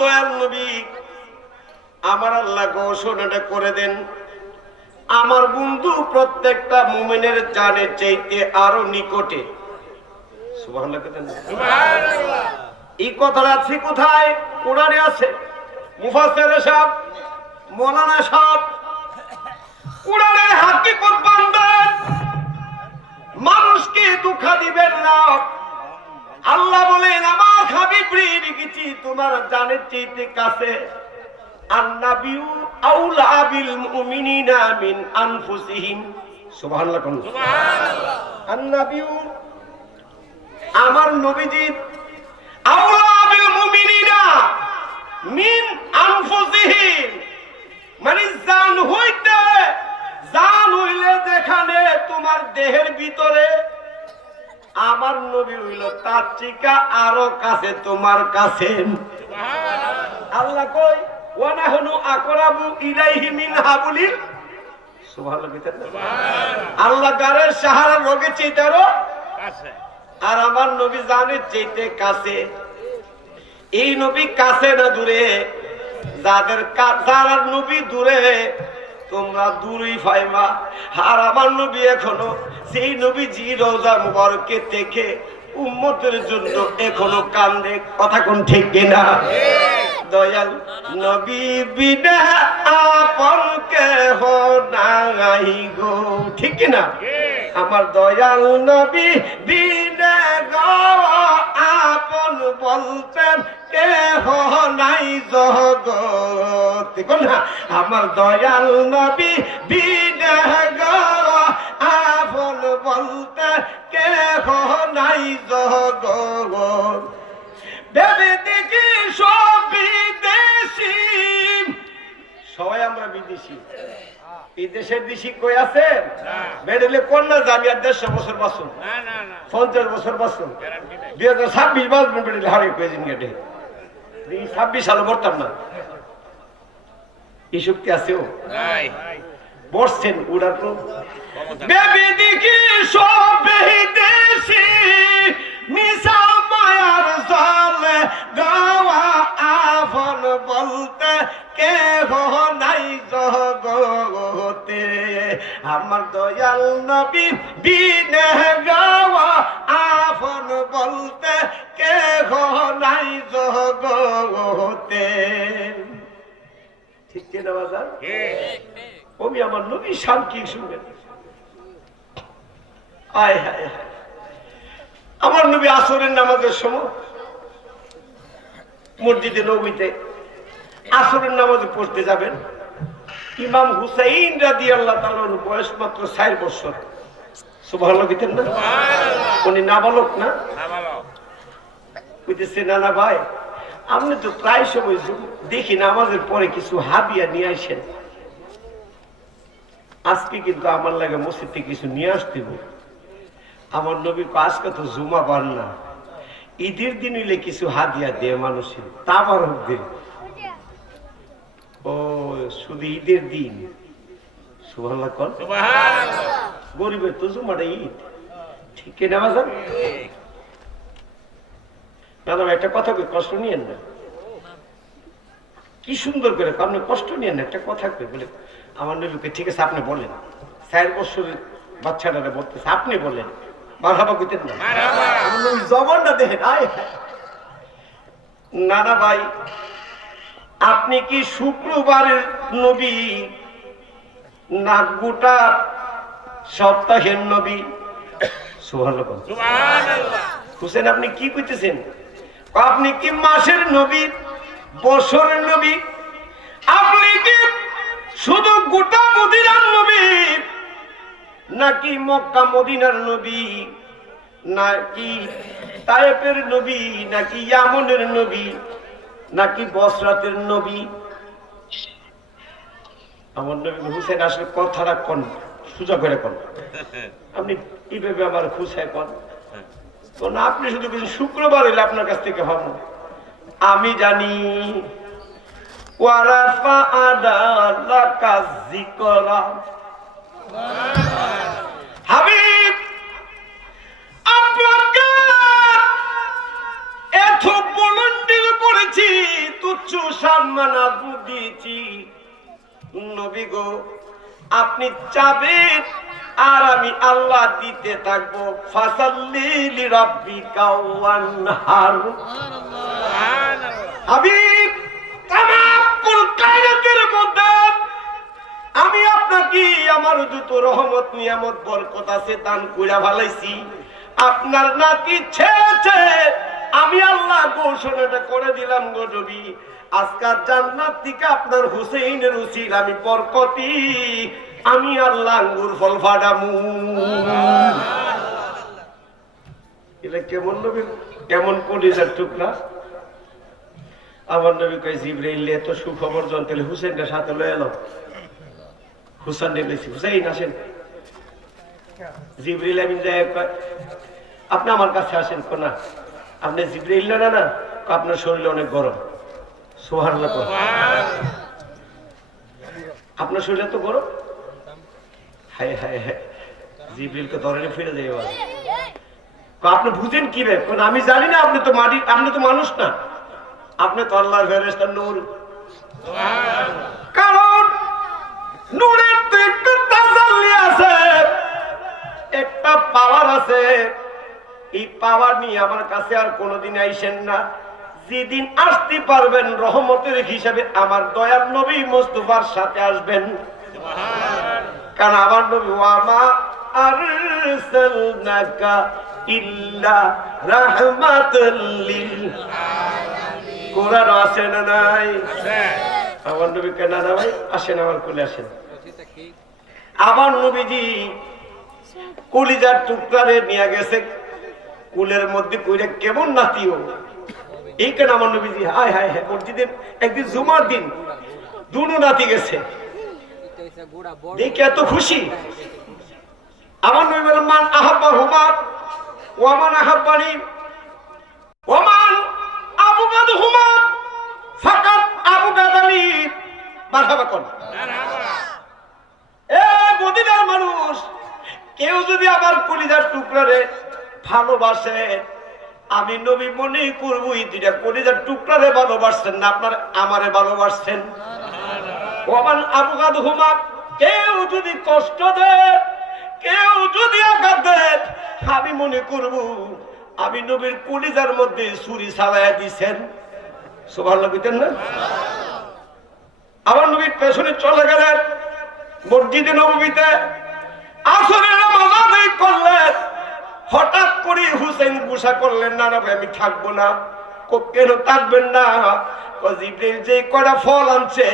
দয়াল নবী আমার আল্লাহ ঘোষণাটা করে দেন, আমার বন্ধু প্রত্যেকটা মুমিনের জানের চাইতে আরো নিকটে। সুবহানাল্লাহ। সুবহানাল্লাহ। এই কথাটা আছে কোথায়? কোরআনে আছে। মুফাসসির সাহেব, মাওলানা সাহেব কোরআনের হাকিকত বান্দার, মানুষকে দুঃখ দিবেন না। আল্লাহ বলেন আমার হাবিব রেখেছি তোমার জানের চাইতে কাছে। আন-নাবিয়্যু আউলা বিল মুমিনিনা মিন আনফুসিহিম। সুবহানাল্লাহ। সুবহানাল্লাহ। আন-নাবিয়্যু আমার নবীজি আউলা বিল মুমিনিনা মিন আনফুসিহিম, মানে জান হইলে যেখানে তোমার দেহের ভিতরে, আমার নবী হইল তার থেকে আরো কাছে তোমার কাছে। আল্লাহ কই ওয়া নাহনু আকরাবু ইলাইহি মিন হাবলিল। সুবহানাল্লাহ। আল্লাহ গারের সাহারা রোগে চাইতেও কাছে, আর আমার নবী জানের চাইতে কাছে। এই নবী কাছে না দূরে, যাদের যারা নবী দূরে তোমরা দূরই পাইবা। আর আমার নবী এখনো সেই নবীজি রওজা মুবারকে থেকে উম্মতের জন্য এখনো কান্দে। কথা কোন ঠিক কিনা? দয়াল নবী বিনা আপন কেহ নাই গো, ঠিক কিনা? আমার দয়াল নবী বিনা গো আপন বলতেন কেহ নাই জগতে, না আমার দয়াল নবী বিনা গো আপন বলতে কেহ নাই জগত। ভেবে দেখি সব বিদেশি, সবাই আমরা বিদেশি। বিদেশের দেশি কই আছে? বেড়েলে কন্যা যাবি আর 150 বছর বাঁচুন, 50 বছর বাঁচুন, 2026 বাঁচবেন। বেড়েলে হারিয়ে কয়েছেন গেটে 26 সালে বলতাম না। এই শক্তি আছেও বসছেন উড়ার পর। ভেবে দেখি সব বিদেশি মিশা মায়ার জালে গাওয়া আপন বলতে কেহ নাই জগতে। আমার দয়াল নবী বিনে গাওয়া আপন বলতে কেহ নাই জগতে। ঠিক কিনা বাজার? ওমি আমার নবী শান কি শুনবেন। আয় হায় হায়, আমার নবী আসরের নামাজের সময় মসজিদে নবীতে আসরের নামাজে পড়তে যাবেন। ইমাম হুসাইন রাদিয়াল্লাহু তাআলার বয়স মাত্র 4 বছর। সুবহানাল্লাহ দিতেন না? উনি নাবালক না? নাবালক। কইতেছে না ভাই, আপনি তো প্রায় সময় দেখি নামাজের পরে কিছু হাদিয়া নিয়ে আসেন, আজকে কিন্তু আমার লাগে মসজিদ থেকে কিছু নিয়ে আসতে হবে। আমার নবী আজকে তো জুমা বার না, ঈদের দিন হইলে কিছু হাদিয়া দেয় মানুষের, তা বারক দিন। ও শুধু ঈদের দিন? সুবহানাল্লাহ কর। গরিবের তো জুমাটা ঈদ, ঠিক না বাজান? ম্যাডাম একটা কথা কষ্ট নিয়েন না, কি সুন্দর করে আপনি কষ্ট নিয়েন না, একটা কথা বলে আমার নবীকে। ঠিক আছে আপনি বলেন, 4 বছরের বাচ্চাটা বলতেছে, আপনি বলেন মারহাবা কইতেন না? আমার নবী জবানটা দেখেন। না না ভাই, আপনি কি শুক্রবারের নবী না গোটা সপ্তাহের নবী? সুবহানাল্লাহ। হুসেন আপনি কি কইতেছেন? আপনি কি মাসের নবী, বছরের নবী? আপনি কি শুধু গোটা মদিনার নবী, নাকি মক্কা মদিনার নবী, নাকি তায়েফের নবী, নাকি ইয়ামনের নবী, নাকি বসরাতের নবী? আমার নবী হুসেন আসলে কথাটা কোন সুযোগ করে কোন, আপনি কিভাবে আমার খুশায় কোন? না আপনি শুধু কিছু শুক্রবার হইলে আপনার কাছ থেকে হব। আমি জানি ওয়ারাফা আদালা কাজি করা হাবিব, আপনাকে এত বুলন্দির উপর করেছি, তুচ্ছ সম্মান দিয়েছি। নবী গো, আপনি চাবেন আর আমি আল্লাহ দিতে থাকবো। ফাসাল্লি লিরাব্বিকা ওয়ানহার। হাবিব, তামাম কায়নাতের মধ্যে আমি আপনাকে আমার যত রহমত নিয়ামত বরকত আছে দান কইরা ফেলাইছি। আপনার নাতি ছেড়েছে, আমি আল্লাহ ঘোষণাটা করে দিলাম গো নবী, আজকাল জান্নাত থেকে আপনার হুসেইনের উসিল আমি বরকতি আমি আল্লাহ আঙ্গুর ফল ফাটামু। এটা কেমন নবী, কেমন কলিজার টুকরা। আমার নবী কয়, জিবরাইল এত সুখবর জানতে হুসেইনের সাথে লয়ে এলো। হুসাইন বলেছি, হুসাইন আসেন। জিবরাইল আমিন যায়, আপনি আমার কাছে আসেন। না, আপনি জিবরাইল না, না আপনার শরীর অনেক গরম। সুবহানাল্লাহ। আপনার শরীর এত গরম? হায় হায় হায়, জিবরাইলকে ধরে ফিরে যাই। আপনি বুঝেন কি রে? আমি জানি না, আপনি তো মাটি, আপনি তো মানুষ না, আপনি তো আল্লাহর ফেরেশতা নূর। কারণ নূরের তো একটু তাজাল্লি আছে, একটা পাওয়ার আছে। এই পাওয়ার নিয়ে আমার কাছে আর কোনোদিন আইসেন না। যেদিন আসতে পারবেন রহমতের হিসাবে আমার দয়ার নবী মুস্তাফার সাথে আসবেন। কারণ আমার নবী ওয়ামা আরসালনাকা ইল্লা রাহমাতাল লিল আলামিন। কোরআন আছে না নাই? আমার নবী কেন না ভাই? আসেন আমার কোলে আসেন। আমার নবীজি কলিজার টুকরারে নিয়ে গেছে কুলের মধ্যে কইরা, কেমন নাতিও এই কেন আমার নবীজি হায় হায় হায় মসজিদের একদিন জুমার দিন দুনো নাতি গেছে, দেখে এত খুশি। আমার নবী বলেন, মান আহাব্বা হুমা ওয়ামান আহাব্বানি ওয়ামান আবগাদ হুমা ফাকাত আবগাদানি। মারহাবা কোন এ মদিনার মানুষ, কেউ যদি আমার কলিজার টুকরারে ভালোবাসে, আমি নবী মনে করবো এই দুইটা কলিজার টুকরারে ভালোবাসছেন না, আপনার আমারে ভালোবাসছেন। ওমান আবগাদ হুমা, কেউ যদি কষ্ট দেয়, কেউ যদি আঘাত দেয়, আমি মনে করবো আমি নবীর কলিজার মধ্যে ছুরি চালাইয়া দিছেন। সুবহানাল্লাহ কইতেন না? আমার নবীর পেছনে চলে গেলেন মসজিদে নববীতে, আসরের নামাজ আদায় করলেন। হঠাৎ করে হুসেইন গুসা করলেন, না না ভাই আমি থাকবো না। কেন থাকবেন না? জিবরাইল যে কয়টা ফল আনছে,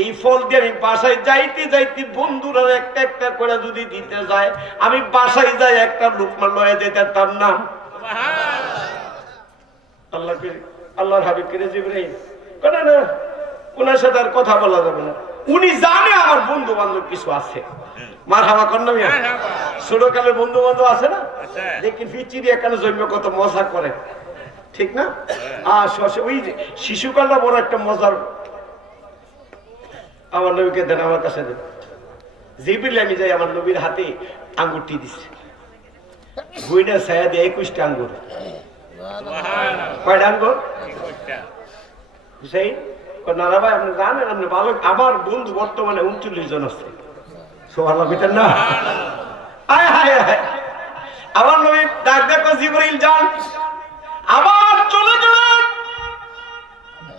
এই ফল দিয়ে আমি বাসায় যাইতে যাইতে বন্ধুরা একটা একটা করে যদি দিতে যায়, আমি বাসায় যাই একটা লুকমা লয়ে যেতাম না। আল্লাহকে আল্লাহর হাবিব কে জিবরাইল কেন না, ওনার সাথে আর কথা বলা যাবে না। উনি জানে আমার বন্ধু বান্ধব কিছু আছে। মারহাবা কর না মিয়া, ছোটকালের বন্ধু বান্ধব আছে না, দেখি ফিচিরি এখানে জন্ম কত মজা করে, ঠিক না? আর ওই শিশুকালটা বড় একটা মজার। আমার নবীকে দেন, আমার কাছে দেন। জিবরিল আমি যাই, আমার নবীর হাতে আঙ্গুরটি দিচ্ছে, ভুইনা ছায়া দিয়ে 21টা আঙ্গুর। কয়টা আঙ্গুর? হুসেইন নানা ভাই আপনি জানেন, আপনি ভালো, আমার বন্ধু বর্তমানে 39 জন আছে। সুবহানাল্লাহ বিতেন না? আয় হায় হায়, আমার নবী ডাক দেখো, জিবরিল যান। আবার চলে গেলেন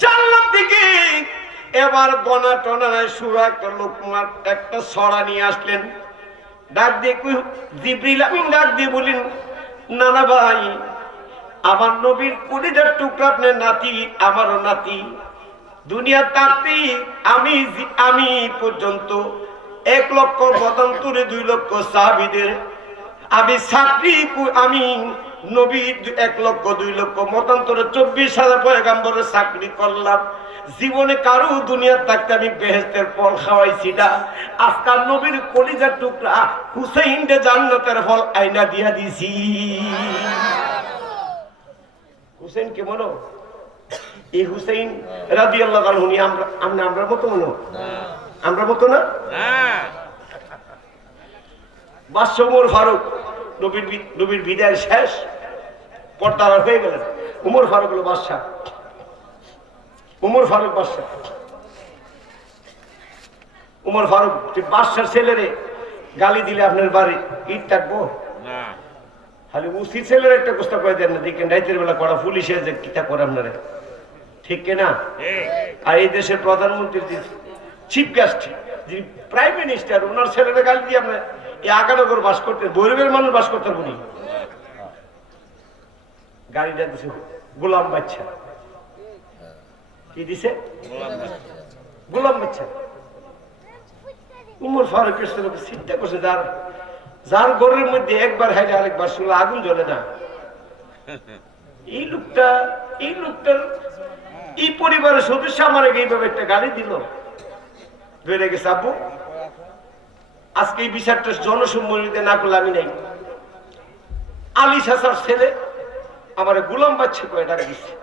জান্নাত দিকে। এবার গনা টনা নাই, সুরা একটা লোকমার একটা ছড়া নিয়ে আসলেন। ডাক দিয়ে জিবরিল আমিন ডাক দিয়ে বলেন, নানা ভাই আমার নবীর কলিজার টুকরা আপনার নাতি, আমারও নাতি। দুনিয়া তাকতি আমি পর্যন্ত 1 লক্ষ মতান্তরে 2 লক্ষ সাহাবীদের আমি চাকরি, আমি নবী 1 লক্ষ 2 লক্ষ মতান্তরে 24,000 পয়গম্বরের চাকরি করলাম। জীবনে কারো দুনিয়া থাকতে আমি বেহেশতের ফল খাওয়াইছি না। আজকাল নবীর কলিজার টুকরা হুসাইনকে জান্নাতের ফল আইনা দিয়া দিছি। হুসেইন কেমন? এই হুসেইন রাদিয়াল্লাহু আনহু আমরা মতো মনে, আমরা মতো না। বাদশা উমর ফারুক, নবীর বিদায়ের শেষ পর্দার হয়ে গেলেন। উমর ফারুক হলো বাদশা। উমর ফারুক বাদশা। উমর ফারুক বাদশার ছেলেরে গালি দিলে আপনার বাড়ি ইট থাকবো না, খালি উচিত ছেলের একটা প্রস্তাব করে দেন না, দেখেন রাইতের বেলা করা পুলিশে যে কিতা করে আপনারা, ঠিক কিনা? আর এই দেশের প্রধানমন্ত্রীর যে চিফ গেস্ট, যে প্রাইম মিনিস্টার, ওনার ছেলেরা গালি দিয়ে আপনার এই আগানগর বাস করতেন, গরিবের মানুষ বাস করতেন উনি, গাড়িটা দিছে গোলাম বাচ্চা। কি দিছে? গোলাম বাচ্চা। উমর ফারুকের চিন্তা করছে, যার ঘরের মধ্যে একবার হাইলে আরেকবার শুনলে আগুন জ্বলে না, এই লোকটার এই পরিবারের সদস্য আমার এইভাবে একটা গালি দিল, বেড়ে গেছে। আব্বু আজকে এই বিচারটা জনসম্মতিতে না করলে আমি নাই। আলী চাচার ছেলে আমার গোলাম বাচ্চা কয়ে ডাক দিচ্ছে।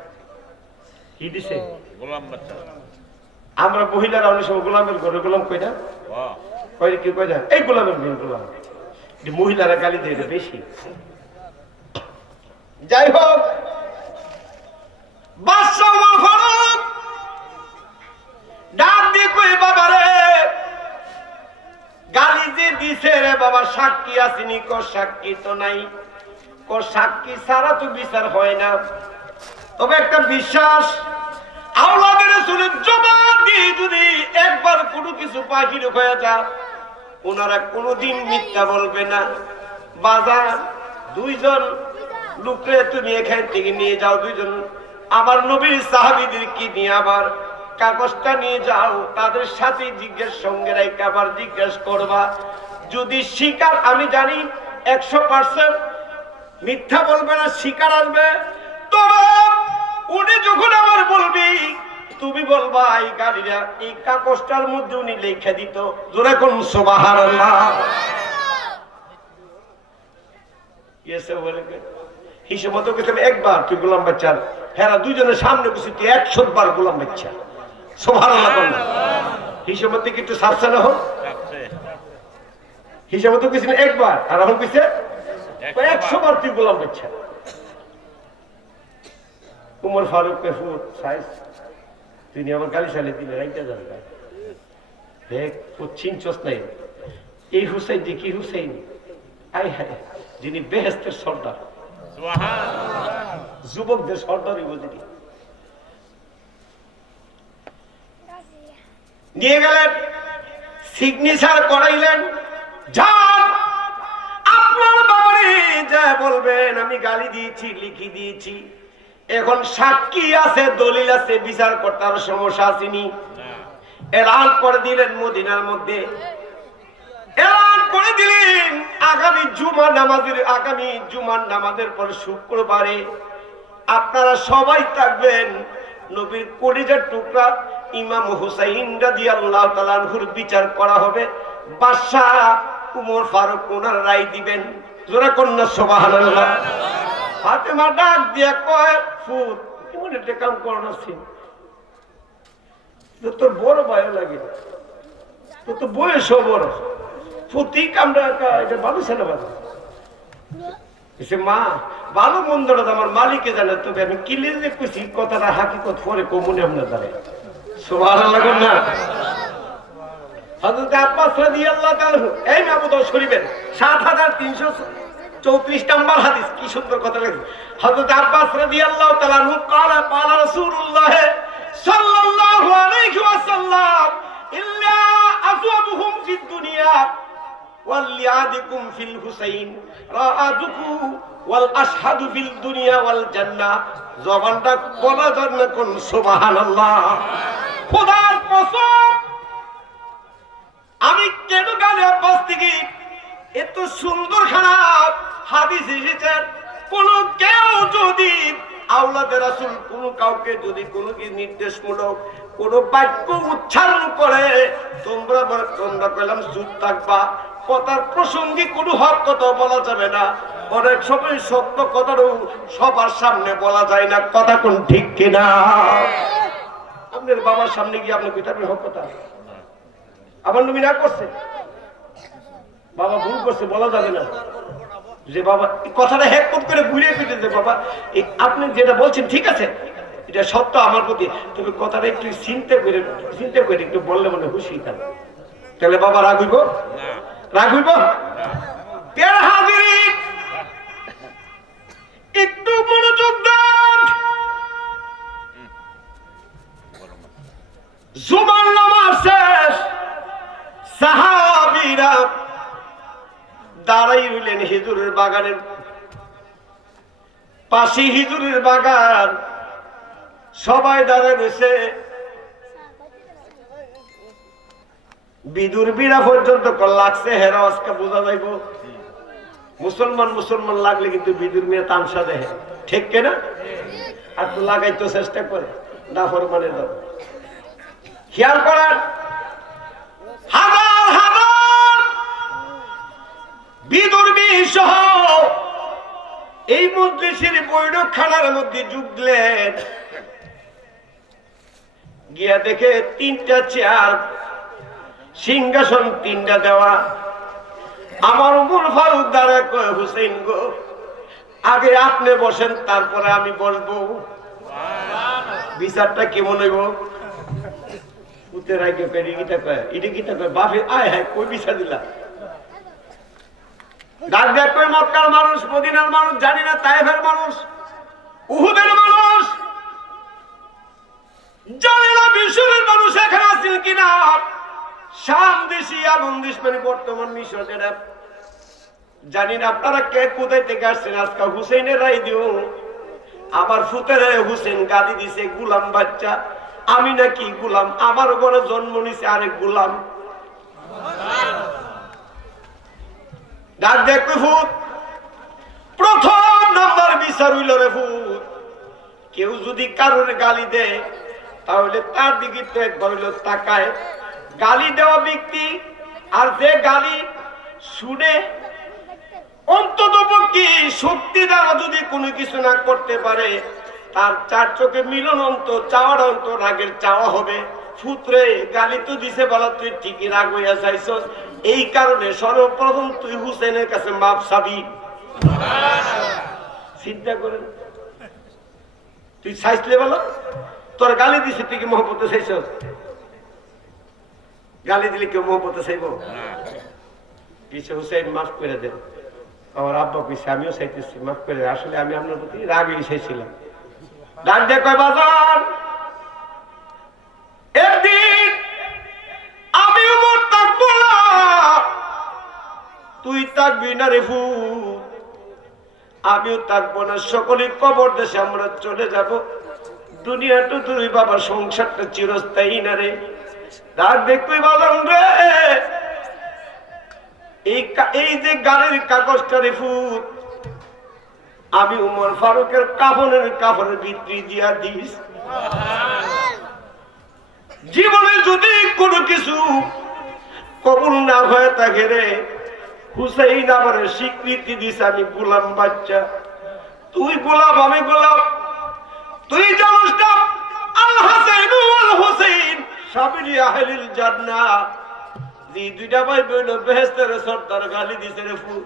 কি দিছে? গোলাম বাচ্চা। আমরা মহিলারা অনেক সময় গোলামের ঘরে গোলাম কই না, কয় কি কয় না, এই গোলামের মেয়ে গোলাম। মহিলারা গালি দিয়ে বেশি। যাই হোক, বাদশা ওমর ফারুক ডাক দিয়ে কই, বাবা রে গালি যে দিছে রে বাবা, সাক্ষী আসেনি? কো সাক্ষী তো নাই। কো সাক্ষী ছাড়া তো বিচার হয় না, তবে একটা বিশ্বাস, আওলাদের রাসূলের জবাব দিয়ে যদি একবার কোনো কিছু বাহির হয়ে যায়, ওনারা কোনোদিন মিথ্যা বলবে না। বাজার দুইজন লোকরে তুমি এখান থেকে নিয়ে যাও, দুইজন আমার নবীর সাহাবীদের কি নিয়ে আবার কাগজটা নিয়ে যাও, তাদের সাথে জিজ্ঞেস সঙ্গে রাইতে আবার জিজ্ঞেস করবা। যদি স্বীকার, আমি জানি 100% মিথ্যা বলবে না, স্বীকার আসবে, তবে উনি যখন আমার বলবি, তুমি বলবা এই গাড়িটা এই কাগজটার মধ্যে উনি লেখা দিত। জোরে কোন সুবহানাল্লাহ। হিসেব মতো একবার তুই গোলাম বাচ্চার হেরা দুইজনের সামনে বসে তুই 100 বার গোলাম বাচ্চা। সুবহানাল্লাহ কোন হিসেব মতো কি একটু সাবসা না হোক? হিসেব মতো কিছু একবার, আর এখন কইছে 100 বার তুই গোলাম বাচ্চা। উমর ফারুক সাইজ তিনি আমার গালি চালিয়ে দিলে রাইতে যান, দেখ ও চিনছস নাই, এই হুসাইন যে কি হুসাইন, আই হায়, যিনি বেহেস্তের সর্দার, যুবকদের সর্দারই বুঝিনি। নিয়ে গেলেন, সিগনেচার করাইলেন, যান আপনার বাবারে যা বলবেন আমি গালি দিয়েছি, লিখি দিয়েছি, এখন সাক্ষী আছে, দলিল আছে, বিচার কর্তার সমস্যা আসেনি। এলান করে দিলেন মদিনার মধ্যে, এলান করে দিলেন আগামী জুমার নামাজের পর শুক্রবারে আপনারা সবাই থাকবেন, নবীর কলিজার টুকরা ইমাম হুসাইন রাদিয়াল্লাহু তাআলা আনহুর বিচার করা হবে, বাদশা উমর ফারুক ওনার রায় দিবেন। জোরে কন্যা সুবহানাল্লাহ। ফাতেমা ডাক দিয়ে কয়, ফুট এমন একটা কাম করানো ছিল, তোর বড় ভয় লাগে, তোর তো বয়সও বড়, ফুটি কামটা এটা ভালো ছিল ভালো। মা ভালো মন্দটা তো আমার মালিকে জানে, তবে আমি কিলে যে কইছি কথাটা হাকিকত পরে কমনে আপনার দ্বারা। সুবহানাল্লাহ না? হযরত আব্বাস রাদিয়াল্লাহু তাআলা, এই মাহমুদ শরীফের 7334 নম্বর হাদিস, কি সুন্দর কথা লেখা। হযরত আব্বাস রাদিয়াল্লাহু তাআলা আনহু قال قال রাসূলুল্লাহ সাল্লাল্লাহু আলাইহি ওয়াসাল্লাম, ইল্লা আযওয়াবুহুম ফিদ দুনিয়া ওয়ালিয়াদিকুম ফিল হুসাইন রাআদুকু ওয়াল আশহাদু ফিল দুনিয়া ওয়াল জান্নাহ। জবানটা বলা যান না কোন সুবহানাল্লাহ। খোদার কসম, আমি কেন গালে আব্বাস থেকে এত সুন্দর খারাপ হাদিস এসেছে, কোন কেউ যদি আওলাদে রাসূল কোন কাউকে যদি কোনো কি নির্দেশমূলক কোন বাক্য উচ্চারণ করে, তোমরা কইলাম চুপ থাকবা, কথার প্রসঙ্গে কোনো হক কথা বলা যাবে না। অনেক সময় সত্য কথাটাও সবার সামনে বলা যায় না, কথা কোন ঠিক কিনা? আপনার বাবার সামনে গিয়ে আপনি কইতে হক কথা আমার নবী না করছে, বাবা ভুল করছে বলা যাবে না, যে বাবা কথাটা হেকমত করে ঘুরিয়ে ফিরে যে বাবা আপনি যেটা বলছেন ঠিক আছে, এটা সত্য আমার প্রতি, তুমি কথাটা একটু চিন্তা করে একটু বললে মনে খুশি থাকবে। তাহলে বাবা রাগ হইব? রাগ হইব? একটু মনোযোগ দেন। জুমার নামাজ শেষ, সাহাবীরা দাঁড়াই রইলেন হিজুরের বাগানের পাশে। হিজুরের বাগান, সবাই দাঁড়ায় রয়েছে। বিদুর বিড়া পর্যন্ত লাগছে, হেরা আজকে বোঝা যাইব মুসলমান লাগলে কিন্তু বিদুর মেয়ে তামসা দেয়, ঠিক কিনা? আর তো লাগাইতে চেষ্টা করে না ফরমানে দাও। খেয়াল করেন, হাজার হাজার বিদুর মেয়ে সহ এই মজলিসের বৈঠকখানার মধ্যে ঢুকলেন। গিয়া দেখে 3টা চেয়ার, সিংহাসন 3টা দেওয়া। আমার উমর ফারুক দাঁড়ায় কয়, হুসেইন গো, আগে আপনি বসেন, তারপরে আমি বসবো। বিচারটা কেমন হইব? উতের আগে গীতা কয়, এটা গীতা কয়, বাপে আয় হায় কই বিচার দিলা? ডাক দেখ কই, মক্কার মানুষ, মদিনার মানুষ, জানি না তায়েফের মানুষ, উহুদের মানুষ, জানি না মিশরের মানুষ এখানে আছেন কিনা। শাম দেশি, আমন দেশ, মানে বর্তমান মিশর, যেটা জানি না। আপনারা কে কোথায় থেকে আসছেন? আজকে হুসেইনের রায় দিও। আমার ফুতের হুসেন গালি দিছে, গুলাম বাচ্চা। আমি নাকি গুলাম? আমার ঘরে জন্ম নিছে আরেক গুলাম। ডাক দেখ ফুত, প্রথম নাম্বার বিচার হইল রে ফুত, কেউ যদি কারোর গালি দেয় তাহলে তার দিকে তো একবার হইল তাকায়। গালি দেওয়া ব্যক্তি আর যে গালি শুনে অন্তত পক্ষে শক্তি দ্বারা যদি কোনো কিছু না করতে পারে, তার 4 চোখে মিলন অন্ত, চাওয়ার অন্ত রাগের চাওয়া হবে। ফুতরে গালি তো দিছে বলা, তুই ঠিকই রাগ হইয়া চাইছস, এই কারণে সর্বপ্রথম তুই হুসেনের কাছে মাপ চাবি। চিন্তা করেন, তুই চাইছলে বলো, তোর গালি দিছে, তুই কি মহব্বতে চাইছস? গালি দিলে কেউ মহব্বতে চাইব? কিছু হুসেন মাফ করে দেন। আমার আব্বা কইছে, আমিও চাইতেছি মাফ করে। আসলে আমি আপনার প্রতি রাগই চাইছিলাম। ডাক দিয়ে কয়, বাজার একদিন আমি উমর থাকবো না, তুই থাকবি না রে ফুত, আমিও থাকবো না। সকলে কবর দেশে আমরা চলে যাব। দুনিয়াটা তুই বাবা, সংসারটা চিরস্থায়ী না রে। ডাক দেখবি বাজান রে, এই যে গাড়ির কাগজটা রে ফুত, আমি উমর ফারুকের কাফনের ভিতরে দিয়া দিস। জীবনে যদি কোনো কিছু কবুল না হয়ে থাকে রে, হুসেইন আমার স্বীকৃতি দিস, আমি গোলাম বাচ্চা, তুই গোলাম, আমি গোলাম। তুই জানিস না আল হাসাইন ওয়াল হুসাইন সাবিলি আহলিল জান্নাহ, যে 2টা ভাই বোন বেহেশতের সর্দার। গালি দিছে রে ফুত,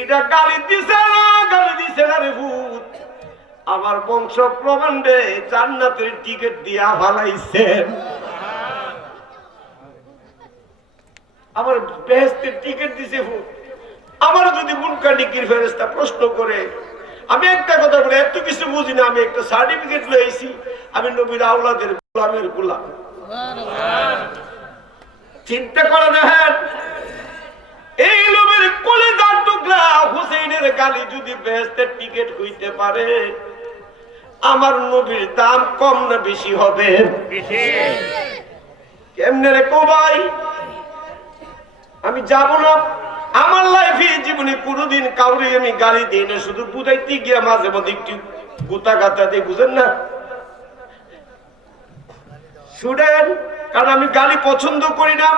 এটা গালি দিছে না, গালি দিছে না রে ফুত, আমার বংশ প্রমাণ্ডে জান্নাতের টিকিট দিয়া ফালাইছেন। আমার বেহেশতের টিকিট দিছে ফুত। আমার যদি মুনকার নিকির ফেরেশতা প্রশ্ন করে, আমি একটা কথা বলি, এত কিছু বুঝি না, আমি একটা সার্টিফিকেট লইছি, আমি নবীর আওলাদের গোলামের গোলাম। চিন্তা করে দেখেন, এই নবীর কলিজার টুকরা হুসেইনের গালি যদি বেহেশতের টিকিট হইতে পারে, আমার নবীর দাম কম না বেশি হবে? কেমনে রে কো ভাই? আমি যাব না। আমার লাইফে জীবনে কোনোদিন কাউরে আমি গালি দিই না, শুধু বুঝাইতে গিয়া মাঝে মধ্যে একটু গুতা গাতা দিয়ে, বুঝেন না? শুনেন, কারণ আমি গালি পছন্দ করি না।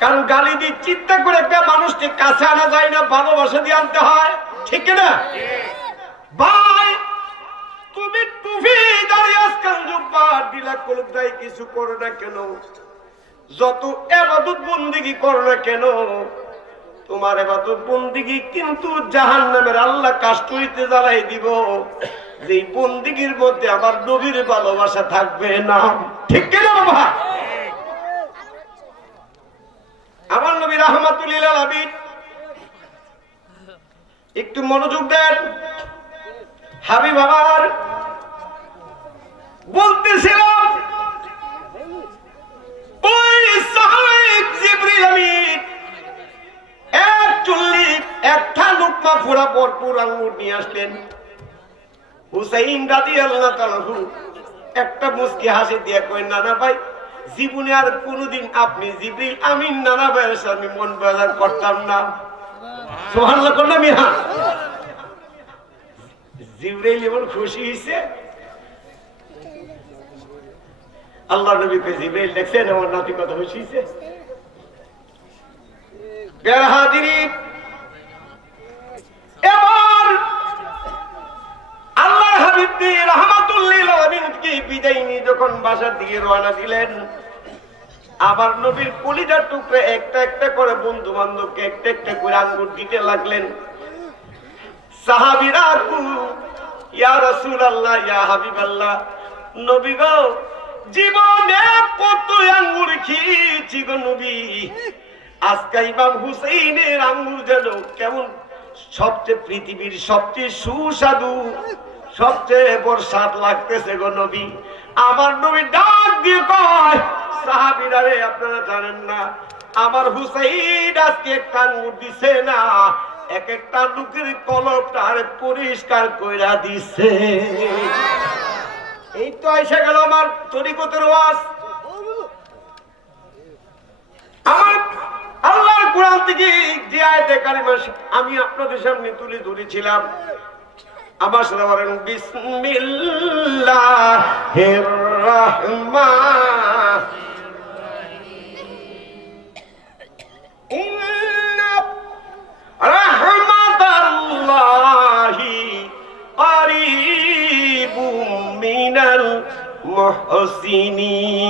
কারণ গালি দিয়ে চিন্তা করে একটা মানুষকে কাছে আনা যায় না, ভালোবাসা দিয়ে আনতে হয়, ঠিক না ভাই? তুমি টুপি দাঁড়িয়ে আজকাল জুব্বা দিলা কলুক দায় কিছু করো না কেন, যত ইবাদত বন্দেগী করো না কেন, তোমার ইবাদত বন্দেগী কিন্তু জাহান্নামের আল্লাহ কাস্টুরিতে জ্বালাই দিব। যে বন্দিগির মধ্যে আমার নবীর ভালোবাসা থাকবে না। ঠিক কিনা বাবা? আমার নবী রাহমাতুল লিল আলামিন, একটু মনোযোগ দেন। হাবিব আমার বলতেছিলাম ওই সাহাবী জিবরিল আমিন একটা লুকমা ফুরা ভরপুর আঙ্গুর নিয়ে আসলেন। হুসাইন রাদিয়াল্লাহু তাআলা একটা মুস্কি হাসি দিয়ে কই, নানা ভাই জীবনে আর কোনদিন আপনি জিবরিল আমিন নানা ভাইয়ের সাথে মন বাজার করতাম না। সুবহানাল্লাহ কোন মিয়া জিবরিল এমন খুশি হইছে। আল্লাহ নবী কে জিবরিল দেখছেন আমার নাতি কত খুশি হইছে। গায়র হাজিরিন, এবার আল্লাহর হাবিব রাহমাতুল লিল আলামিনকে বিদায় নিয়ে যখন বাসার দিকে রওনা দিলেন, আবার নবীর কলিজার টুকরা একটা একটা করে বন্ধু বান্ধবকে একটা একটা করে আঙ্গুর দিতে লাগলেন। সাহাবীরা ইয়া রাসূলুল্লাহ, ইয়া হাবিবাল্লাহ, নবী গো জীবনে কত আঙ্গুর খেয়েছি গো নবী, আজকে ইমাম হুসাইনের আঙ্গুর যেন কেমন সবচেয়ে পৃথিবীর সবচেয়ে সুস্বাদু, সবচেয়ে বড় স্বাদ লাগতেছে গো নবী। আমার নবী ডাক দিয়ে কয়, সাহাবীরা রে আপনারা জানেন না আমার হুসাইন আজকে একটা আঙ্গুর দিছে না, এক একটা লোকের কলবটা পরিষ্কার কইরা দিছে। এই তো এসে গেল আমার তরিকতের ওয়াজ। আমার আল্লাহর কোরআন থেকে যে আয়াতে কারিমা আমি আপনাদের সামনে তুলে ধরেছিলাম, আমার সাথে বলেন বিসমিল্লাহির রাহমানির ইন্না রাহমাতাল্লাহি কারীবুম মিনাল মুহসিনিন।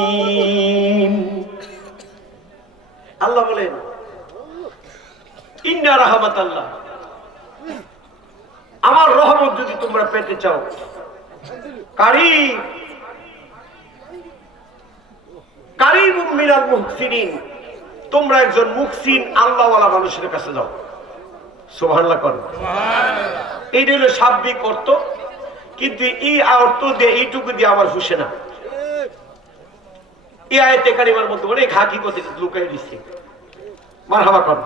আল্লাহ বলেন ইন্না রাহমাতাল্লাহ, আমার রহমত যদি তোমরা পেতে চাও, কারীবুম মিনাল মুহসিনিন, তোমরা একজন মুহসিন আল্লাহওয়ালা মানুষের কাছে যাও। সুবহানাল্লাহ কর। এইটা হলো শাব্দিক অর্থ, কিন্তু এই অর্থ দিয়ে এইটুকু দিয়ে আমার ফুসে না। এই আয়াতে কারিমার মধ্যে অনেক হাকিকত লুকাই দিচ্ছে। মারহাবা কর।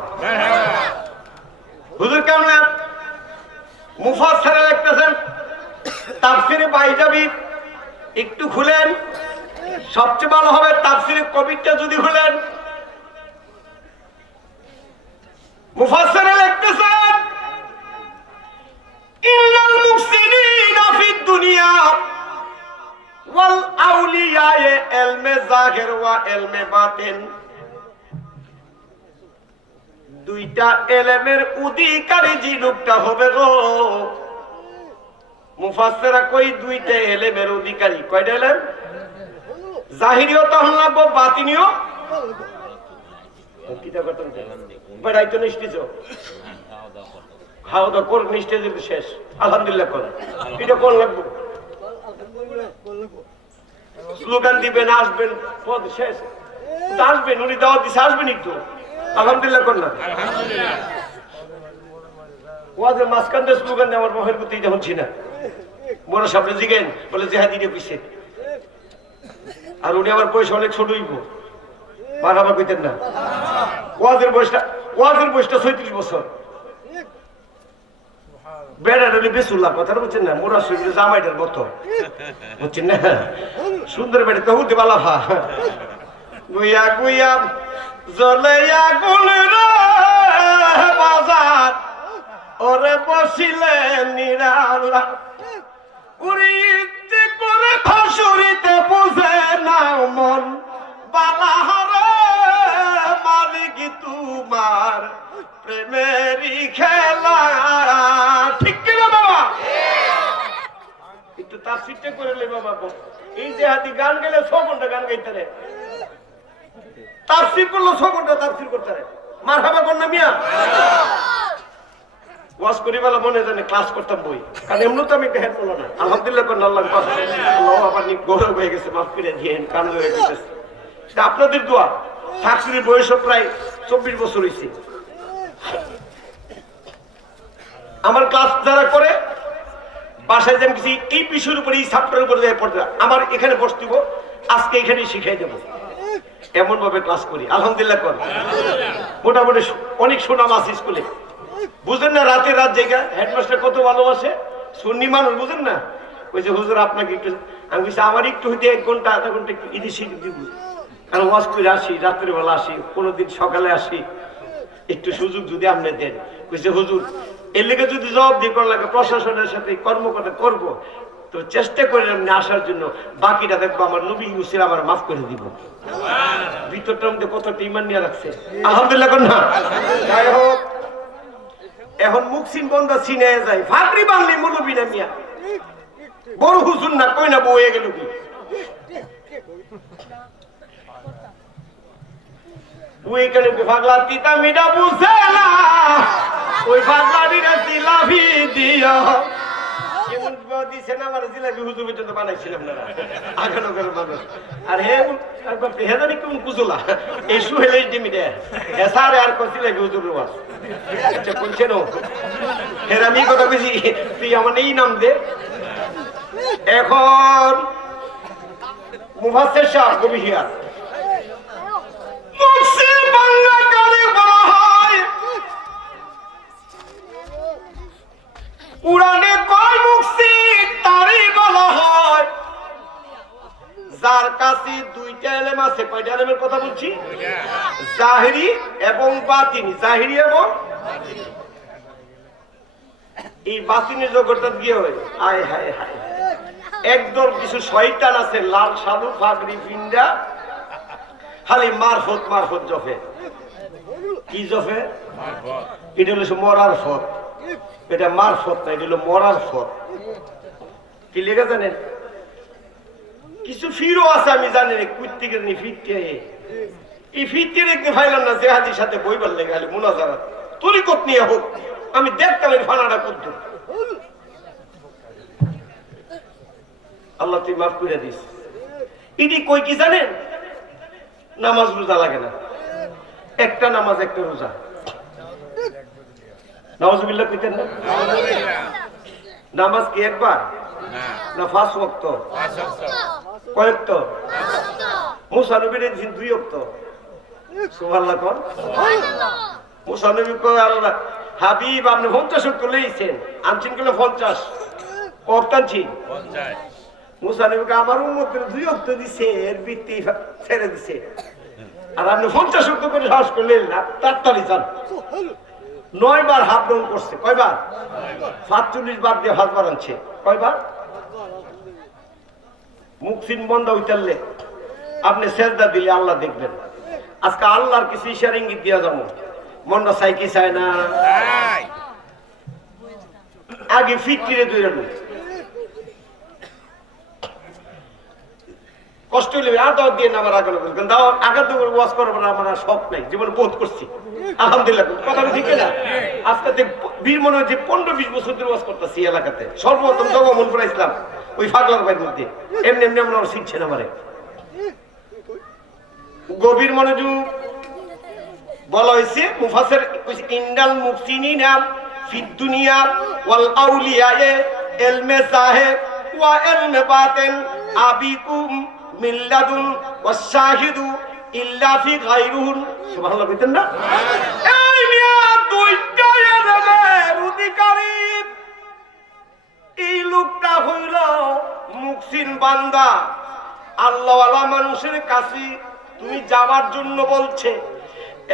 হুজুর কেমন মুফাসসিরে লিখতেছেন, তাফসীরে পাঞ্জাবি একটু খুলেন, সবচেয়ে ভালো হবে তাফসীরে কবিরটা যদি খুলেন। মুফাসসিরে লিখতেছেন ইন্নাল মুহসিনিনা ফিদ দুনিয়া ওয়াল আউলিয়া ইলমে যাহির ওয়া ইলমে বাতিন, দুইটা এলেমের অধিকারী যে লোকটা হবে গো, মুফাসসিররা কই দুইটা এলেমের অধিকারী। কয়টা এলেম? জাহিরিও তখন লাগবো, বাতিনিও। বেড়াই তো নিশ্চিত খাওয়া দাওয়া কর, নিশ্চয় শেষ আলহামদুলিল্লাহ কর, এটা কোন লাগবো? স্লোগান দিবেন, আসবেন, পদ শেষ আসবেন, উনি দাওয়াত দিছে আসবেন একটু আলহামদুলিল্লাহ কর না। ওয়াজের মাঝখান দিয়ে স্লোগান দিয়ে আমার মহের প্রতি হচ্ছি না। মনে সামনে জিগেন বলে জেহাদিরে পিছে, আর উনি আমার বয়স অনেক ছোট হইব, মারহাবা কইতেন না। ওয়াজের বয়সটা 36 বছর। বেড়াটা বেসুল্লাহ কথা বুঝছেন না, মোরা শরীরে জামাইটার মতো বুঝছেন না, সুন্দর বেড়ে তো হতে পালা ভা গুইয়া গুইয়া জ্বলাইয়া গুলের বাজার ওরে বসিলে নিরালা উড়ি ইচ্ছে করে ভাসুরিতে বুঝে না মন বালাহরে মালিক তোমার প্রেমেরই খেলা। ঠিক কিনা বাবা? একটু তাফসীরটা করে লে বাবা। এই যে হাতি গান গেলে 6 ঘন্টা গান গাইতে রে, তাফসীর করলো 6 ঘন্টা তাফসীর করতে রে। মারহাবা কর না মিয়া। ওয়াজ করি বেলা মনে জানে ক্লাস করতাম বই, কারণ এমনি তো আমি হেড বলো না। আলহামদুলিল্লাহ কোন আল্লাহ আপনি গৌরব হয়ে গেছে, মাফ করে দিয়েন, কান হয়ে গেছে। আপনাদের দোয়া। থাকসির বয়স প্রায় 24 বছর হয়েছে। আমার ক্লাস যারা করে বাসায় যেমন কিছু এই বিষয়ের উপরে, এই চ্যাপ্টারের উপরে পড়তে আমার এখানে বসতিব, আজকে এখানে শিখাই দেবো, এমন ভাবে ক্লাস করি। আলহামদুলিল্লাহ কর মোটামুটি অনেক সুনাম আছে স্কুলে। বুঝেন না, রাতে রাত জায়গা হেডমাস্টার কত ভালোবাসে, সুন্নি মানুষ, বুঝেন না? ওই যে হুজুর আপনাকে একটু, আমি বলছি আমার একটু হইতে 1 ঘন্টা আধা ঘন্টা একটু ইদি শিখে দিব, কারণ ওয়াজ করে আসি, রাত্রিবেলা আসি, কোনোদিন সকালে আসি, একটু সুযোগ যদি আপনি দেন। বলছে হুজুর এর লেগে যদি জবাব দিয়ে করা লাগে, প্রশাসনের সাথে কর্মকর্তা করবো, তো চেষ্টা করে আপনি আসার জন্য, বাকিটা দেখবো আমার নবী ইউসির আমার মাফ করে দিব। ভিতরটার মধ্যে কতটা ইমান নিয়ে রাখছে। আলহামদুলিল্লাহ কোন না। যাই হোক, এখন মুকসিন বন্ধা চিনে যায়, ফাকরি বাংলি মুলবি না মিয়া, বড় হুজুর না, কই না বউ হয়ে গেল কি। ওইখানে ফাগলা তিতা মিটা বুঝে না, ওই ফাগলাটির জিলাপি দিও। কেমন দিছে না আমার জিলাপি, হুজুর পর্যন্ত বানাইছিলাম না আগানো করে মানুষ। আর হে হেদানি কেমন কুজলা, এই সুহেলে ডিমিটে এসারে আর কইছিলাম হুজুর রোয়াজ। আচ্ছা কোনছেন এর আমি কথা কইছি, তুই আমার এই নাম দে। এখন মুফাসসির সাহেব কবি হিয়ার মুফসির বাংলা কারে বলা হয়, কুরআনে কয় মুফসির তারই বলা হয়, যার কাছে দুইটা ইলম আছে। কয়টা ইলমের কথা বলছি? জাহিরি এবং বাতিনি। জাহিরি এবং এই বাতিনি জগৎটা গিয়ে হয় আয় হায় হায়, একদল কিছু শয়তান আছে, লাল সাধু ফাগরি পিন্ডা, খালি মারফত মারফত জফে। কি জফে? এটা হলো মরার ফত, এটা মারফত না, এটা হলো মরার ফত। কি লেখা জানেন? কিছু ফিরও আছে আমি জানি না, কুত্তিকের নি ফিরতে, এই ফিরতে দেখতে পাইলাম না, জেহাদির সাথে বইবার লেগে খালি মুনাজারাত তরিকত নিয়ে হোক, আমি দেখতাম এই ফানাটা করতো। আল্লাহ তুই মাফ করে দিস। ইনি কই কি জানেন? নামাজ রোজা লাগে না, একটা নামাজ একটা রোজা। নাউজুবিল্লাহ কইতেন না? নামাজ কি একবার না 5 ওয়াক্ত? কয় ওয়াক্ত? মুসা নবীর দিন 2 ওয়াক্ত। সুবহানাল্লাহ কোন। মুসা নবী কয় আল্লাহ হাবিব আপনি 50 ওয়াক্ত লইছেন, আনছেন কইলো 50 ওয়াক্ত আনছি 50। মুসা নবীকে আমার উম্মতের 2 ওয়াক্ত দিছে, এর ভিত্তি ছেড়ে দিছে, আর আপনি 50 ওয়াক্ত করে সাহস করলেন না, তাড়াতাড়ি যান। 9 বার হাত ডাউন করছে। কয়বার? 47 বার দিয়ে হাত বাড়াচ্ছে। কয়বার? মুকসিন বন্ধ হইতালে আপনি সেজদা দিলে আল্লাহ দেখবেন। আজকে আল্লাহর কিছু ইশারা ইঙ্গিত দিয়া যাবো, মনটা চাই কি চায় না। আগে ফিটকিরে দুই রাখুন, কষ্ট হইলে আদাও দিয়ে না আমার আগানো করবেন, দাও আগার দুপুর ওয়াজ করবো না, আমার শখ নাই, জীবনে বোধ করছি। আলহামদুলিল্লাহ কথা ঠিক না। আজকে বীর মনে হয় যে 15-20 বছর ধরে ওয়াজ করতেছি এলাকাতে। সর্বপ্রথম জবা মন করে ইসলাম ওই ফাগলার ভাইয়ের মধ্যে, এমনি এমনি আমরা শিখছেন আমারে। গভীর মনোযোগ বলা হয়েছে, মুফাসসির কইছে ইন্নাল মুফসিনিনা ফিদ দুনিয়া ওয়াল আউলিয়ায়ে ইলমে জাহির ওয়া ইলমে বাতিন আবিকুম মিল্লাদুন ওয়াশাহিদু ইল্লা ফি গায়রুন। সুবহানাল্লাহ বলতেন না? এই মিয়া দুইটা এলেমের অধিকারী এই লোকটা হইল মুকসিন বান্দা। আল্লাহওয়ালা মানুষের কাছে তুমি যাওয়ার জন্য বলছে।